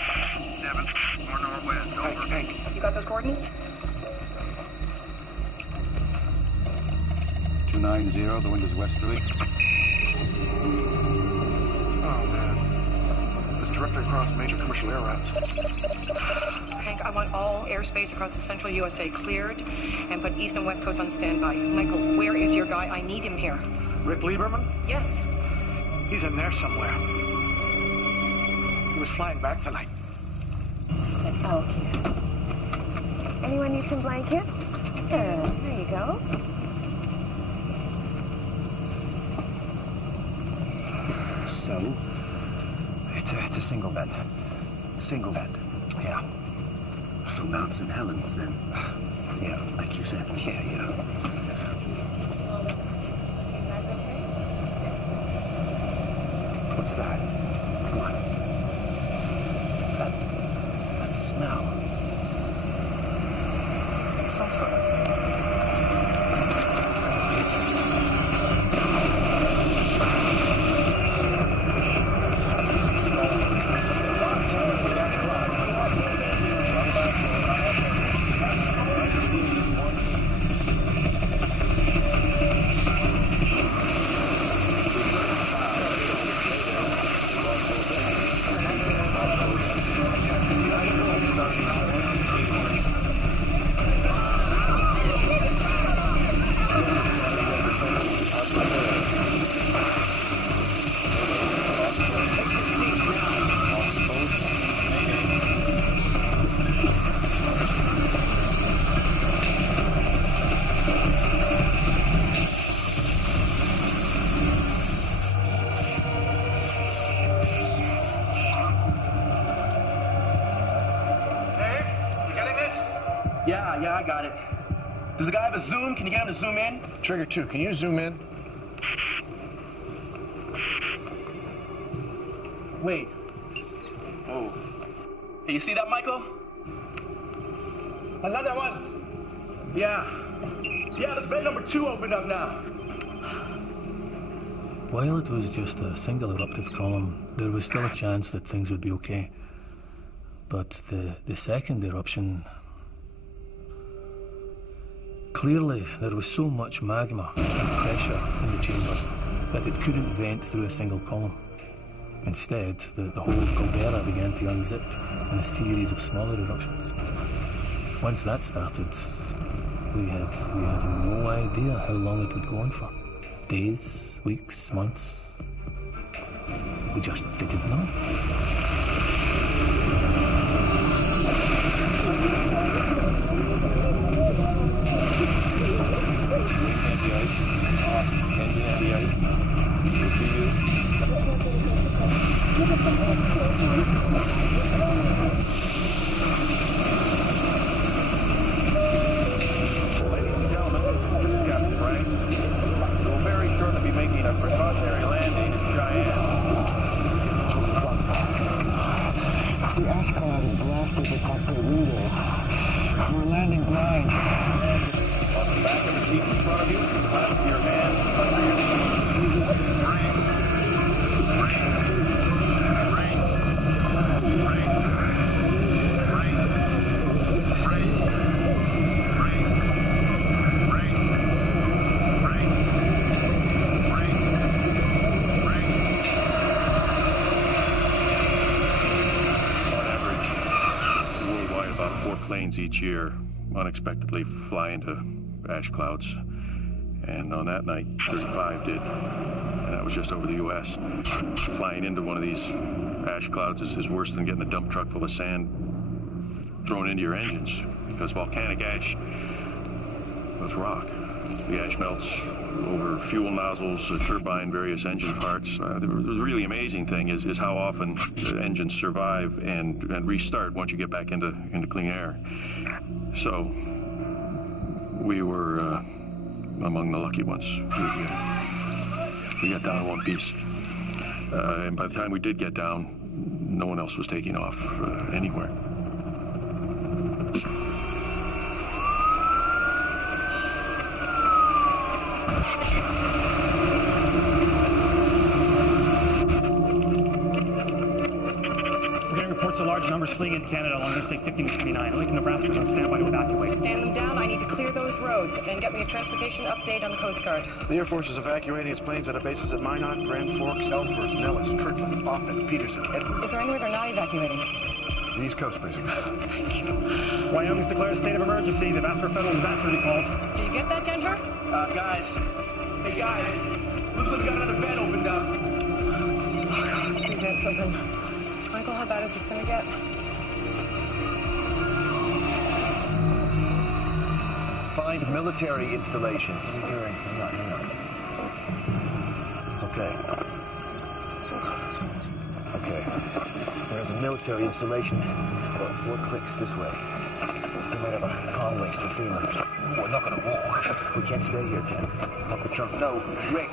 7 or northwest, over. Hank, you got those coordinates? 290, the wind is westerly. Oh, man. It's directly across major commercial air routes. Hank, I want all airspace across the central USA cleared and put east and west coast on standby. Michael, where is your guy? I need him here. Rick Lieberman? Yes. He's in there somewhere. He was flying back tonight. Okay. Anyone need some blanket? There you go. So, it's a single vent. Single vent. Yeah. So Mount St. Helens, then? Yeah, like you said. Yeah. What's that? Come on. That smell. Sulfur. Yeah, I got it. Does the guy have a zoom? Can you get him to zoom in? Trigger 2, can you zoom in? Wait. Oh. Hey, you see that, Michael? Another one. Yeah, this vent number 2 opened up now. While it was just a single eruptive column, there was still a chance that things would be okay. But the second eruption... Clearly, there was so much magma and pressure in the chamber that it couldn't vent through a single column. Instead, the whole caldera began to unzip in a series of smaller eruptions. Once that started, we had no idea how long it would go on for. Days, weeks, months. We just didn't know. Ladies and gentlemen, this is Captain Frank. We'll very shortly be making a precautionary landing in Cheyenne. The ash cloud has blasted the cockpit window. We're landing blind. Off the back of the seat in front of you, clasp your hands under your knees. Each year unexpectedly fly into ash clouds, and on that night 35 did, and that was just over the U.S. Flying into one of these ash clouds is worse than getting a dump truck full of sand thrown into your engines, because volcanic ash, it's rock. The ash melts over fuel nozzles, turbine, various engine parts. The really amazing thing is how often the engines survive and restart once you get back into clean air. So we were among the lucky ones. We got down in one piece. And by the time we did get down, no one else was taking off anywhere. Reports of large numbers fleeing into Canada along Interstate 15 and 29. Lincoln, Nebraska is on standby to evacuate. Stand them down. I need to clear those roads and get me a transportation update on the Coast Guard. The Air Force is evacuating its planes out of bases at Minot, Grand Forks, Ellsworth, Nellis, Kirtland, Offutt, Peterson, Edwards. Is there anywhere they're not evacuating? The East Coast, basically. Thank you. Wyoming's declared a state of emergency. They've asked for federal disaster recalls. Did you get that, Denver? Guys. Hey, guys. Looks like we got another vent opened up. Oh, God, 3 vents open. Michael, how bad is this going to get? Find military installations. Hang on. Okay. There's a military installation about 4 clicks this way. They might have a comm links to FEMA. We're not gonna walk. We can't stay here, Ken. Lock the trunk. No, Rick,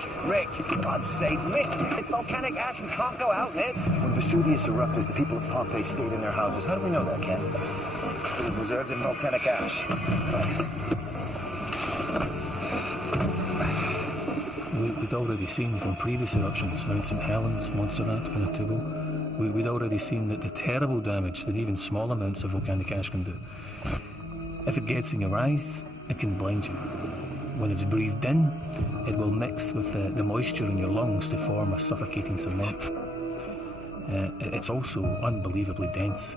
for God's sake, Rick, it's volcanic ash. We can't go out in it. When Vesuvius erupted, the people of Pompeii stayed in their houses. How do we know that, Ken? It was preserved in volcanic ash. Right. We'd already seen from previous eruptions, Mount St. Helens, Montserrat, Pinatubo, we'd already seen that the terrible damage that even small amounts of volcanic ash can do. If it gets in your eyes, it can blind you. When it's breathed in, it will mix with the moisture in your lungs to form a suffocating cement. It's also unbelievably dense.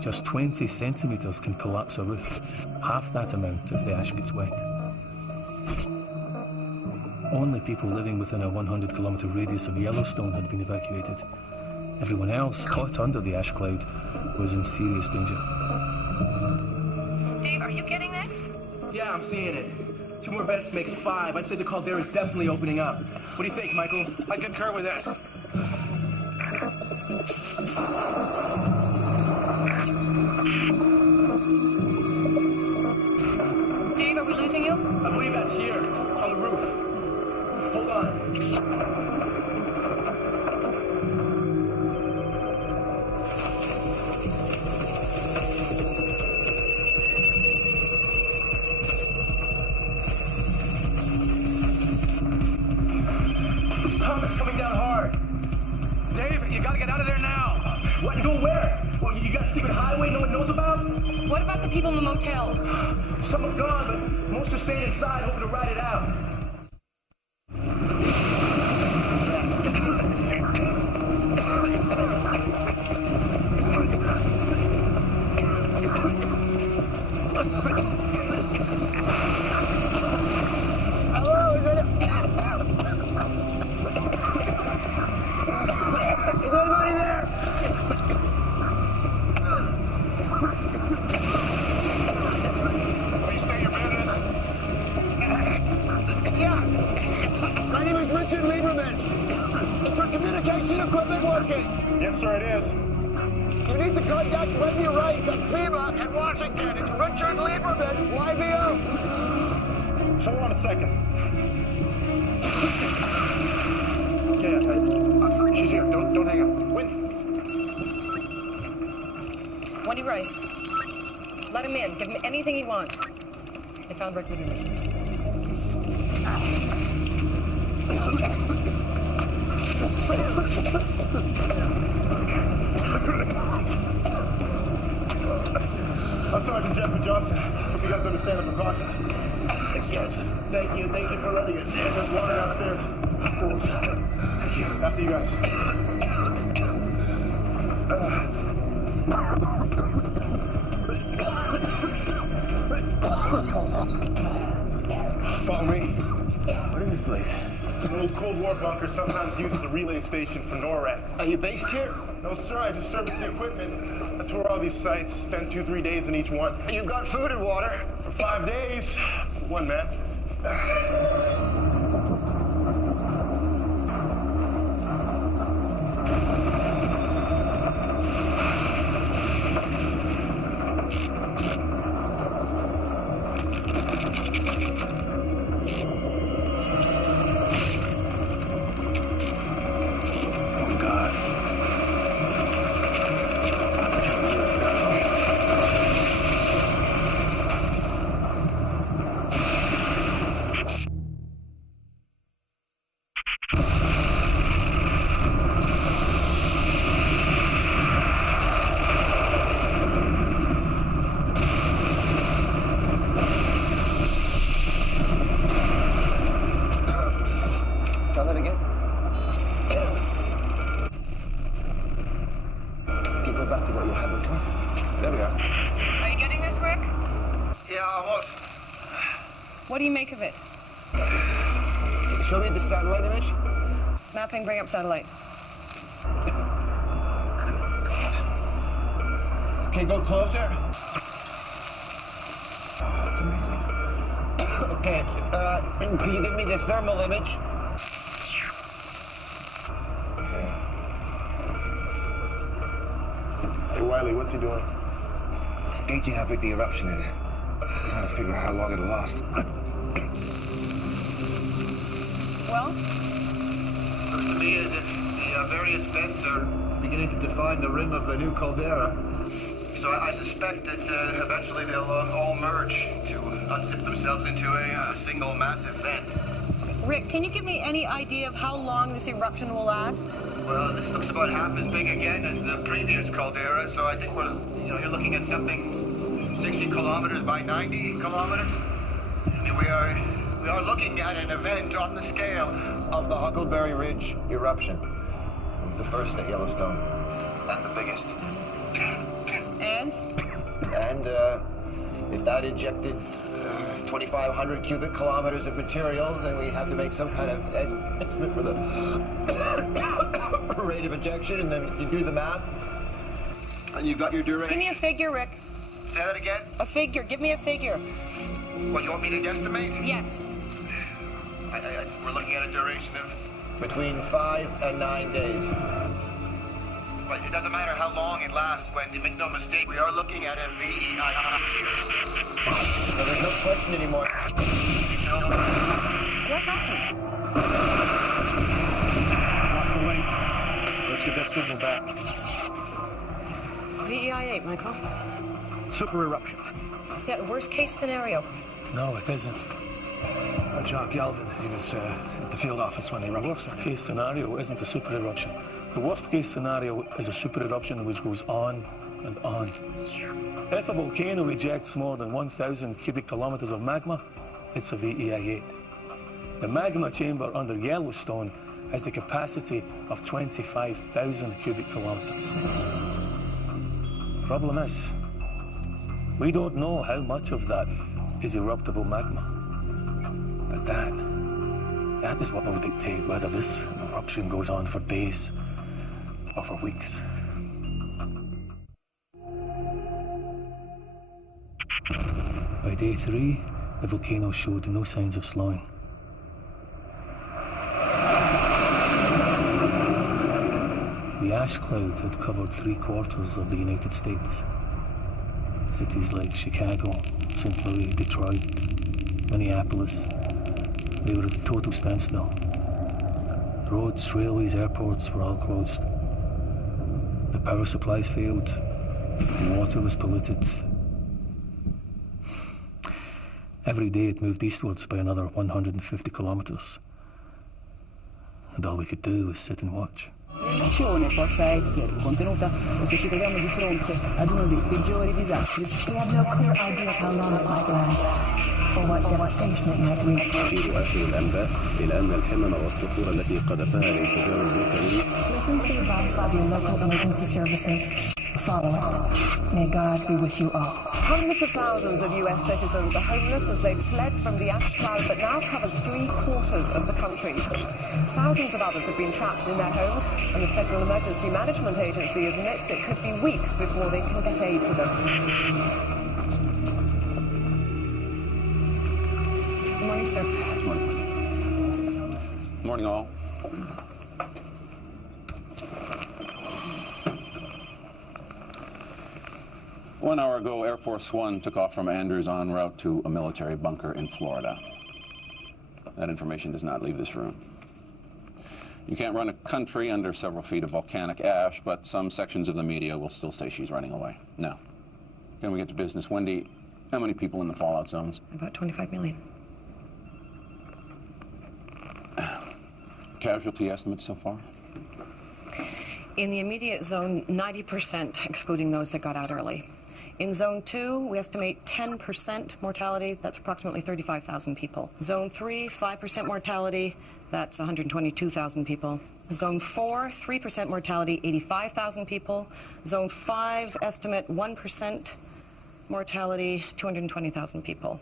Just 20 centimetres can collapse a roof, half that amount if the ash gets wet. Only people living within a 100-kilometre radius of Yellowstone had been evacuated. Everyone else, caught under the ash cloud, was in serious danger. Dave, are you getting this? Yeah, I'm seeing it. 2 more vents makes 5. I'd say the caldera is definitely opening up. What do you think, Michael? I concur with that. believe that's here, on the roof. Hold on. It's coming down hard. Dave, you gotta get out of there now. What? Go where? Well, you got a secret highway no one knows about? What about the people in the motel? Some have gone, but most are staying inside hoping to ride it out. Hello, is anybody there? Will you state your business? Yeah. My name is Richard Lieberman. Is your communication equipment working? Yes, sir, it is. You need to contact Wendy Rice at FEMA in Washington. It's Richard Lieberman, YVO. So hold on a second. Okay, she's here. Don't hang up. Wendy. Wendy Rice. Let him in. Give him anything he wants. They found Rick Lieberman. I'm Sergeant Jeffrey Johnson. Hope you guys understand the precautions. Thanks, guys. Thank you for letting us in. There's water downstairs. Thank you. After you guys. Follow me. What is this place? It's an old Cold War bunker, sometimes used as a relay station for NORAD. Are you based here? No, sir, I just service the equipment. I tour all these sites, spend 2-3 days in each one. You've got food and water? For 5 days, for one man. Try that again. Okay, go back to what you had before. There we are. Are you getting this, Rick? Yeah, almost. What do you make of it? Show me the satellite image. Mapping, bring up satellite. Okay, go closer. That's amazing. Okay, can you give me the thermal image? Hey, Wiley, what's he doing? Gauging how big the eruption is. Trying to figure out how long it'll last. Well? Looks to me as if the various vents are beginning to define the rim of the new caldera. So I suspect that eventually they'll all merge to unzip themselves into a single massive vent. Rick, can you give me any idea of how long this eruption will last? Well, this looks about half as big again as the previous caldera, so I think you're looking at something 60 kilometers by 90 kilometers. I mean, we are looking at an event on the scale of the Huckleberry Ridge eruption. It was the first at Yellowstone, and the biggest. And? And if that ejected 2,500 cubic kilometers of material, then we have to make some kind of estimate for the rate of ejection, and then you do the math, and you've got your duration. Give me a figure, Rick. Say that again? A figure. Give me a figure. What, you want me to guesstimate? Yes. We're looking at a duration of between 5 and 9 days. But it doesn't matter how long it lasts, Wendy. Make no mistake, we are looking at a VEI here. There's no question anymore. What happened? Lost the link. Let's get that signal back. VEI-8, Michael. Super eruption. Yeah, the worst case scenario. No, it isn't. John Galvin, he was at the field office when they The erupted. worst case scenario isn't a super eruption. The worst case scenario is a super eruption which goes on and on. If a volcano ejects more than 1,000 cubic kilometers of magma, it's a VEI-8. The magma chamber under Yellowstone has the capacity of 25,000 cubic kilometers. Problem is, we don't know how much of that is eruptible magma. But that is what will dictate whether this eruption goes on for days or for weeks. By day 3, the volcano showed no signs of slowing. The ash cloud had covered 3/4 of the United States. Cities like Chicago, St. Louis, Detroit, Minneapolis, they were at a total standstill. Roads, railways, airports were all closed. The power supplies failed. The water was polluted. Every day it moved eastwards by another 150 kilometers. And all we could do was sit and watch. L'azione possa essere contenuta o se ci troviamo di fronte ad uno dei peggiori disastri. We have no clear idea of how long it might last or what devastation it might reach. تشير آخر الأنباء إلى أن الحمم والصخور التي قذفها الانفجار الفولكاني. Listen to the advice of your local emergency services. Follow it. May God be with you all. Hundreds of thousands of US citizens are homeless as they've fled from the ash cloud that now covers 3/4 of the country. Thousands of others have been trapped in their homes, and the Federal Emergency Management Agency admits it could be weeks before they can get aid to them. Good morning, sir. Good morning. Good morning, all. One hour ago, Air Force One took off from Andrews en route to a military bunker in Florida. That information does not leave this room. You can't run a country under several feet of volcanic ash, but some sections of the media will still say she's running away. Now, can we get to business? Wendy, how many people in the fallout zones? About 25 million. Casualty estimates so far? In the immediate zone, 90%, excluding those that got out early. In Zone 2, we estimate 10% mortality. That's approximately 35,000 people. Zone 3, 5% mortality. That's 122,000 people. Zone 4, 3% mortality, 85,000 people. Zone 5, estimate 1% mortality, 220,000 people.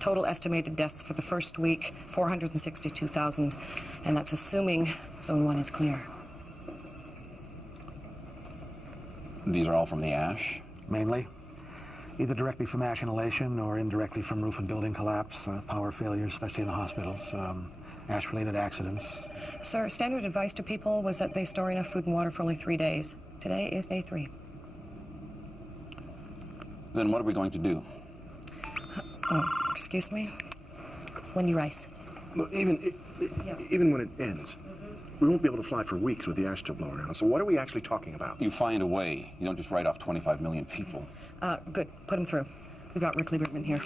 Total estimated deaths for the first week, 462,000. And that's assuming Zone 1 is clear. These are all from the ash? Mainly. Either directly from ash inhalation or indirectly from roof and building collapse, power failures, especially in the hospitals, ash-related accidents. Sir, standard advice to people was that they store enough food and water for only 3 days. Today is day 3. Then what are we going to do? Oh, excuse me? Wendy Rice. Well, even when it ends, we won't be able to fly for weeks with the ash still blowing around. So what are we actually talking about? You find a way. You don't just write off 25 million people. Good. Put him through. We've got Rick Lieberman here.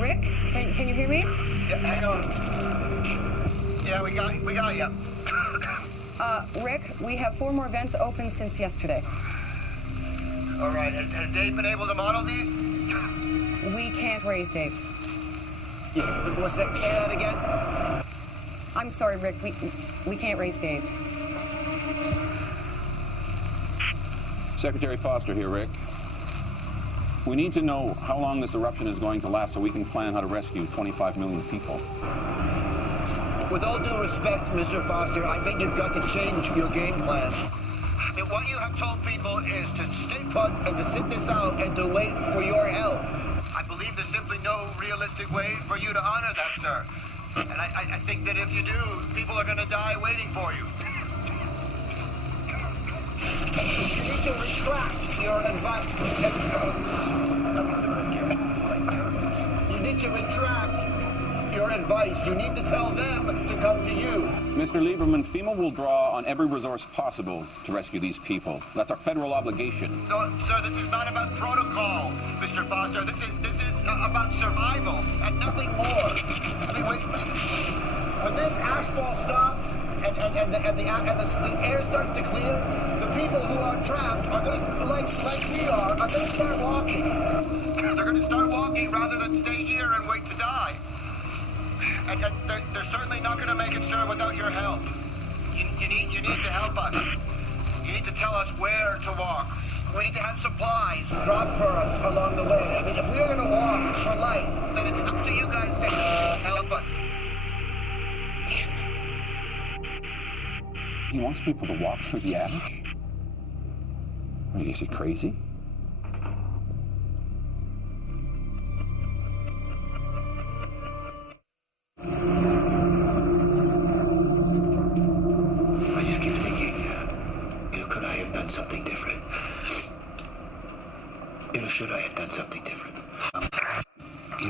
Rick, can you hear me? Yeah, hang on. Yeah, we got you. Rick, we have 4 more vents open since yesterday. All right. Has Dave been able to model these? We can't raise Dave. Say that again? I'm sorry, Rick. We can't raise Dave. Secretary Foster here, Rick. We need to know how long this eruption is going to last so we can plan how to rescue 25 million people. With all due respect, Mr. Foster, I think you've got to change your game plan. I mean, what you have told people is to stay put and to sit this out and to wait for your help. I believe there's simply no realistic way for you to honor that, sir. And I think that if you do, people are going to die waiting for you. You need to retract your advice. trapped, your advice, you need to tell them to come to you. Mr. Lieberman, FEMA will draw on every resource possible to rescue these people. That's our federal obligation. No, sir, this is not about protocol, Mr. Foster. This is about survival and nothing more. I mean, when this ashfall stops and the air starts to clear, the people who are trapped are going to, like we are going to start walking. They're going to start walking rather than stay here and wait to die. And they're certainly not going to make it, sir, without your help. You need to help us. You need to tell us where to walk. We need to have supplies dropped for us along the way. I mean, if we are going to walk for life, then it's up to you guys to help us. Damn it. He wants people to walk through the ash? I mean, is he crazy? I just keep thinking, could I have done something different? Should I have done something different?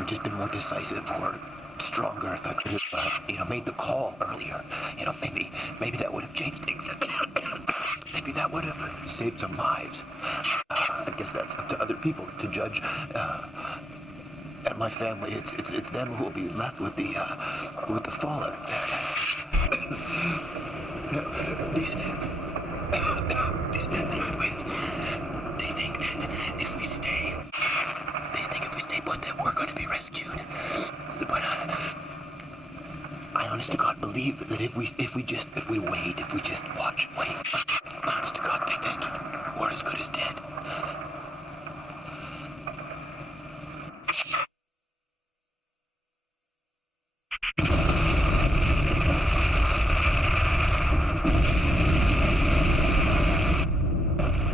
Just been more decisive or stronger if I could have, made the call earlier. Maybe that would have changed things. Maybe that would have saved some lives. I guess that's up to other people to judge. And my family, it's them who will be left with the fallen. These men that I'm with, they think that if we stay, but that we're going to be rescued. But I honest to God believe that if we wait, if we just wait, I honest to God think that we're as good as dead.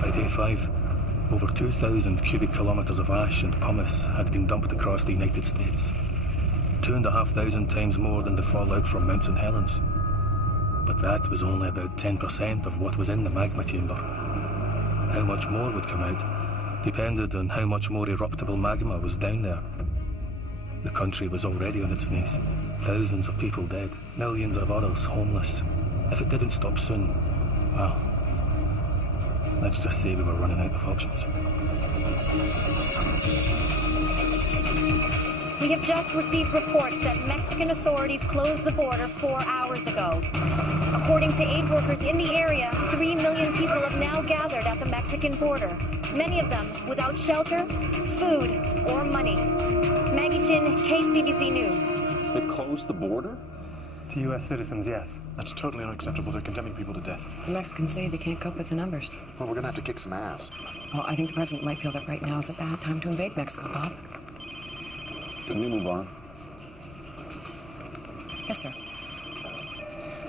By day 5, over 2,000 cubic kilometers of ash and pumice had been dumped across the United States. 2,500 times more than the fallout from Mount St. Helens. But that was only about 10% of what was in the magma chamber. How much more would come out depended on how much more eruptible magma was down there. The country was already on its knees. Thousands of people dead, millions of others homeless. If it didn't stop soon, well, let's just say we were running out of options. We have just received reports that Mexican authorities closed the border 4 hours ago. According to aid workers in the area, 3 million people have now gathered at the Mexican border, many of them without shelter, food, or money. Maggie Chin, KCBC News. They closed the border? To U.S. citizens, yes. That's totally unacceptable. They're condemning people to death. The Mexicans say they can't cope with the numbers. Well, we're going to have to kick some ass. Well, I think the president might feel that right now is a bad time to invade Mexico, Bob. Can we move on? Yes, sir.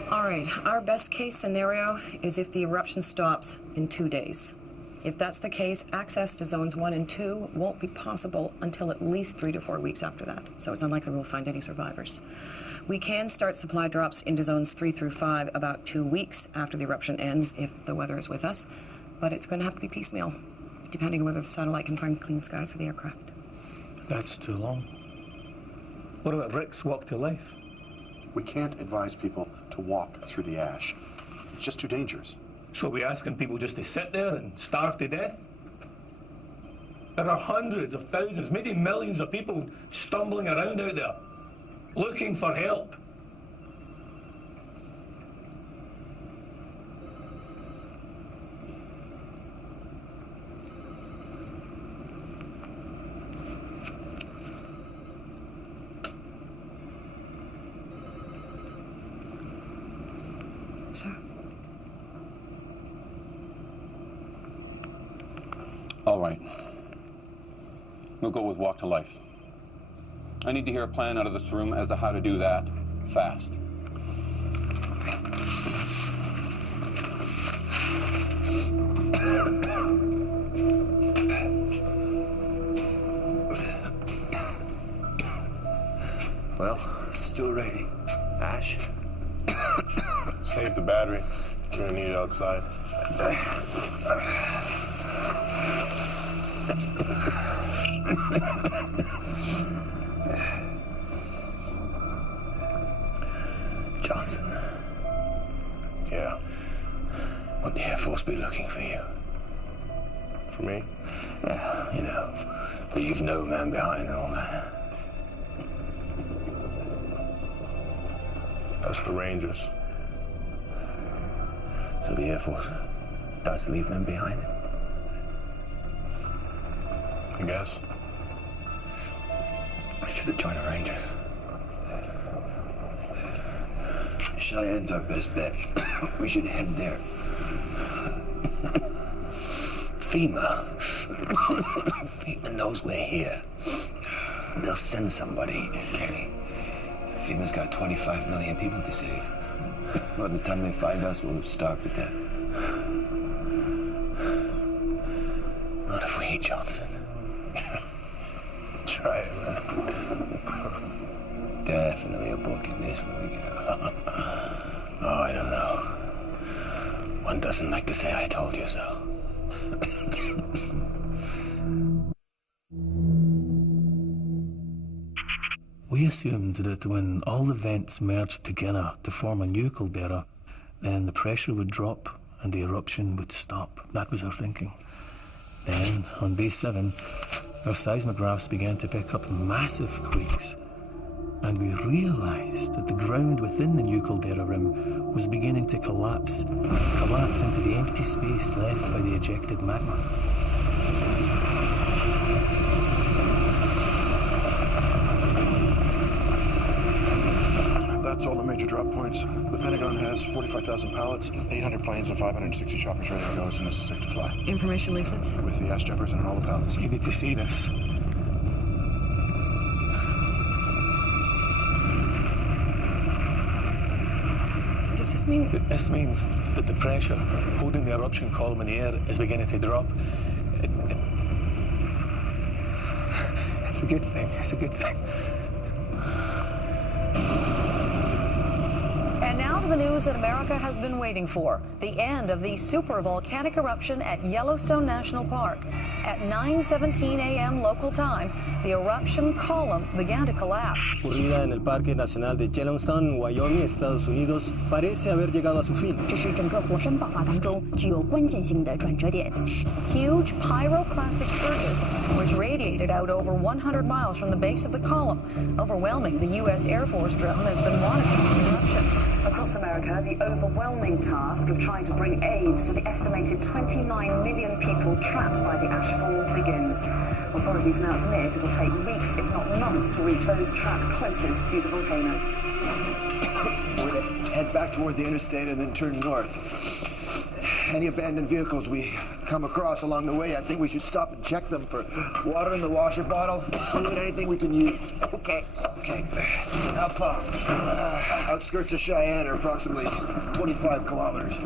All right, our best case scenario is if the eruption stops in 2 days. If that's the case, access to zones 1 and 2 won't be possible until at least 3 to 4 weeks after that. So it's unlikely we'll find any survivors. We can start supply drops into zones 3 through 5 about 2 weeks after the eruption ends if the weather is with us. But it's going to have to be piecemeal, depending on whether the satellite can find clean skies for the aircraft. That's too long. What about Rick's walk to life? We can't advise people to walk through the ash. It's just too dangerous. So are we asking people just to sit there and starve to death? There are hundreds of thousands, maybe millions of people stumbling around out there, looking for help. Sir? All right. We'll go with walk to life. I need to hear a plan out of this room as to how to do that fast. Well, still raining. Ash? Save the battery. We're gonna need it outside. be looking for you. For me? Yeah, you know. But you've no man behind and all that. That's the Rangers. So the Air Force does leave men behind? I guess. I should have joined the Rangers. Cheyenne's our best bet. We should head there. FEMA. FEMA knows we're here. They'll send somebody. Kenny, FEMA's got 25 million people to save. By the time they find us, we'll have starved to death. Not if we hate Johnson. Try it, man. Definitely a book in this when we get out. Oh, I don't know. One doesn't like to say I told you so. We assumed that when all the vents merged together to form a new caldera, then the pressure would drop and the eruption would stop. That was our thinking. Then, on day 7, our seismographs began to pick up massive quakes, and we realized that the ground within the new caldera rim was beginning to collapse into the empty space left by the ejected magma. That's all the major drop points. The Pentagon has 45,000 pallets, 800 planes, and 560 choppers ready to go as soon as it's safe to fly. Information leaflets? With the ash jumpers and all the pallets. You need to see this. Does this mean... This means that the pressure holding the eruption column in the air is beginning to drop. It's a good thing. It's a good thing. And now to the news that America has been waiting for. The end of the super volcanic eruption at Yellowstone National Park. At 9:17 a.m. local time, the eruption column began to collapse. Ocurrida en el Parque Nacional de Yellowstone, Wyoming, Estados Unidos, parece haber llegado a su fin. 这是整个火山爆发当中具有关键性的转折点。 Huge pyroclastic surges, which radiated out over 100 miles from the base of the column, overwhelming the U.S. Air Force drone that's been monitoring the eruption. Across America, the overwhelming task of trying to bring aid to the estimated 29 million people trapped by the ash fall begins. Authorities now admit it'll take weeks, if not months, to reach those trapped closest to the volcano. We're going to head back toward the interstate and then turn north. Any abandoned vehicles we come across along the way, I think we should stop and check them for water in the washer bottle, fluid, anything we can use. Okay. How far? Outskirts of Cheyenne are approximately 25 kilometers.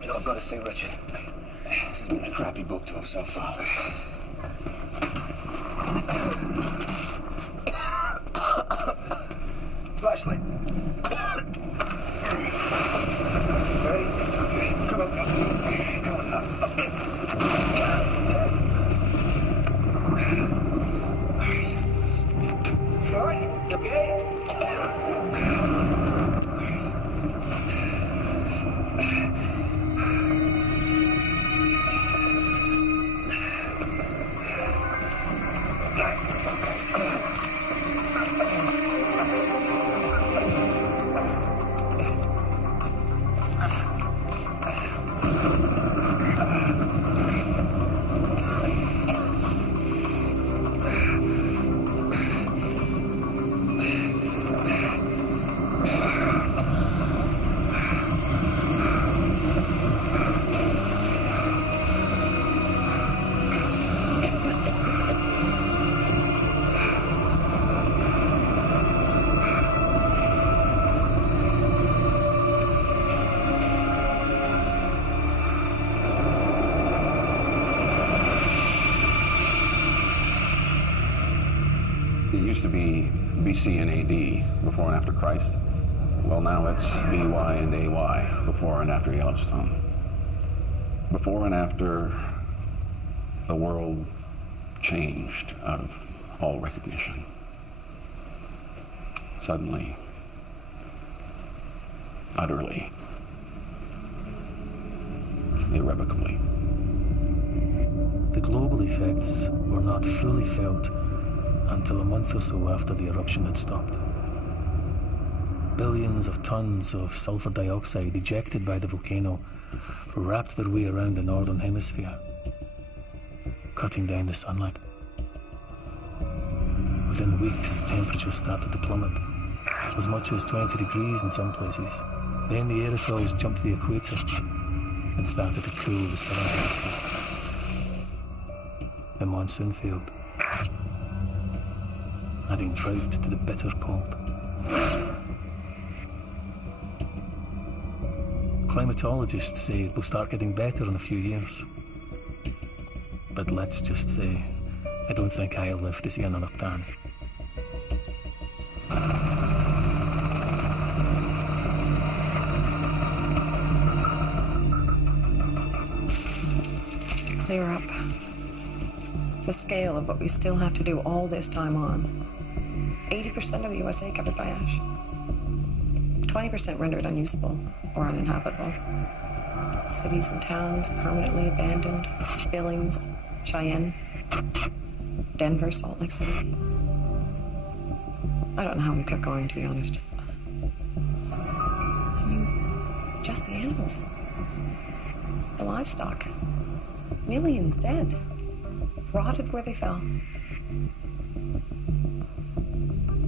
You know, I've got to say, Richard, this has been a crappy book tour so far. Flashlight. Ready? Okay. Come on. Up. All right. Okay. It used to be BC and AD, before and after Christ. Well, now it's BY and AY, before and after Yellowstone. Before and after the world changed out of all recognition. Suddenly, utterly irrevocably. The global effects were not fully felt until a month or so after the eruption had stopped. Billions of tons of sulfur dioxide ejected by the volcano wrapped their way around the northern hemisphere, cutting down the sunlight. Within weeks, temperatures started to plummet, as much as 20 degrees in some places. Then the aerosols jumped to the equator and started to cool the southern hemisphere. The monsoon failed, adding drought to the bitter cold. Climatologists say it will start getting better in a few years. But let's just say, I don't think I'll live to see another tan. Clear up the scale of what we still have to do all this time on. 80% of the USA covered by ash. 20% rendered unusable or uninhabitable. Cities and towns permanently abandoned. Billings, Cheyenne, Denver, Salt Lake City. I don't know how we kept going, to be honest. I mean, just the animals. The livestock. Millions dead. Rotted where they fell. And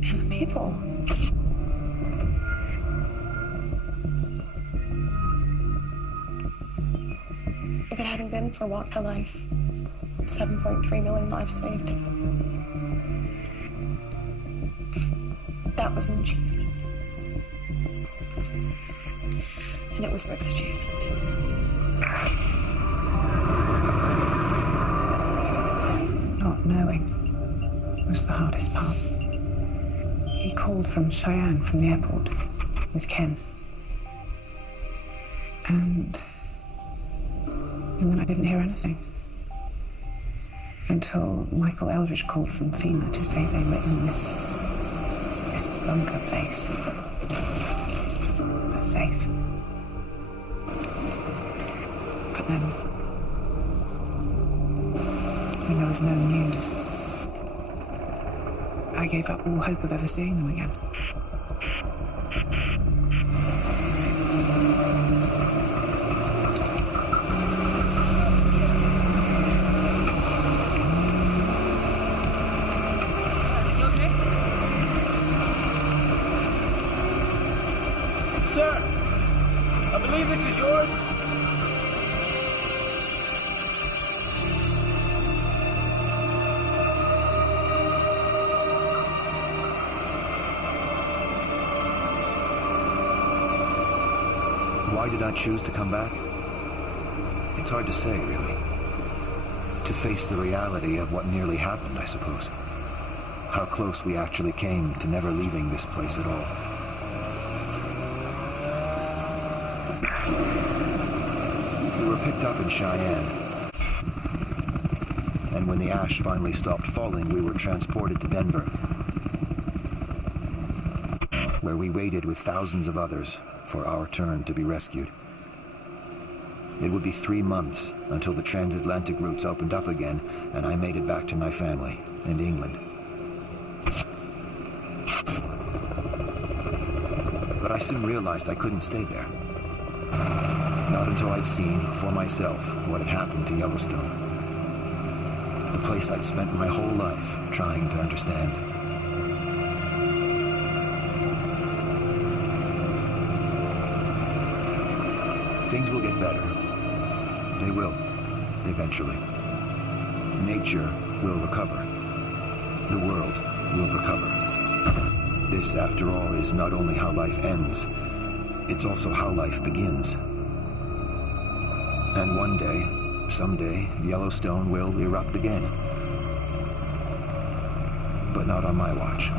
the people. If it hadn't been for Walk to Life, 7.3 million lives saved. That was an achievement. And it was Rick's achievement. Not knowing was the hardest part. He called from Cheyenne, from the airport, with Ken. And then I didn't hear anything. Until Michael Eldridge called from FEMA to say they'd written this bunker place. But safe. But then, when there was no news, I gave up all hope of ever seeing them again. Sir, I believe this is yours. Why did I choose to come back? It's hard to say, really. To face the reality of what nearly happened, I suppose. How close we actually came to never leaving this place at all. We were picked up in Cheyenne. And when the ash finally stopped falling, we were transported to Denver, where we waited with thousands of others for our turn to be rescued. It would be 3 months until the transatlantic routes opened up again, and I made it back to my family in England. But I soon realized I couldn't stay there. Not until I'd seen for myself what had happened to Yellowstone. The place I'd spent my whole life trying to understand. Things will get better. They will, eventually. Nature will recover. The world will recover. This, after all, is not only how life ends, it's also how life begins. And one day, someday, Yellowstone will erupt again. But not on my watch.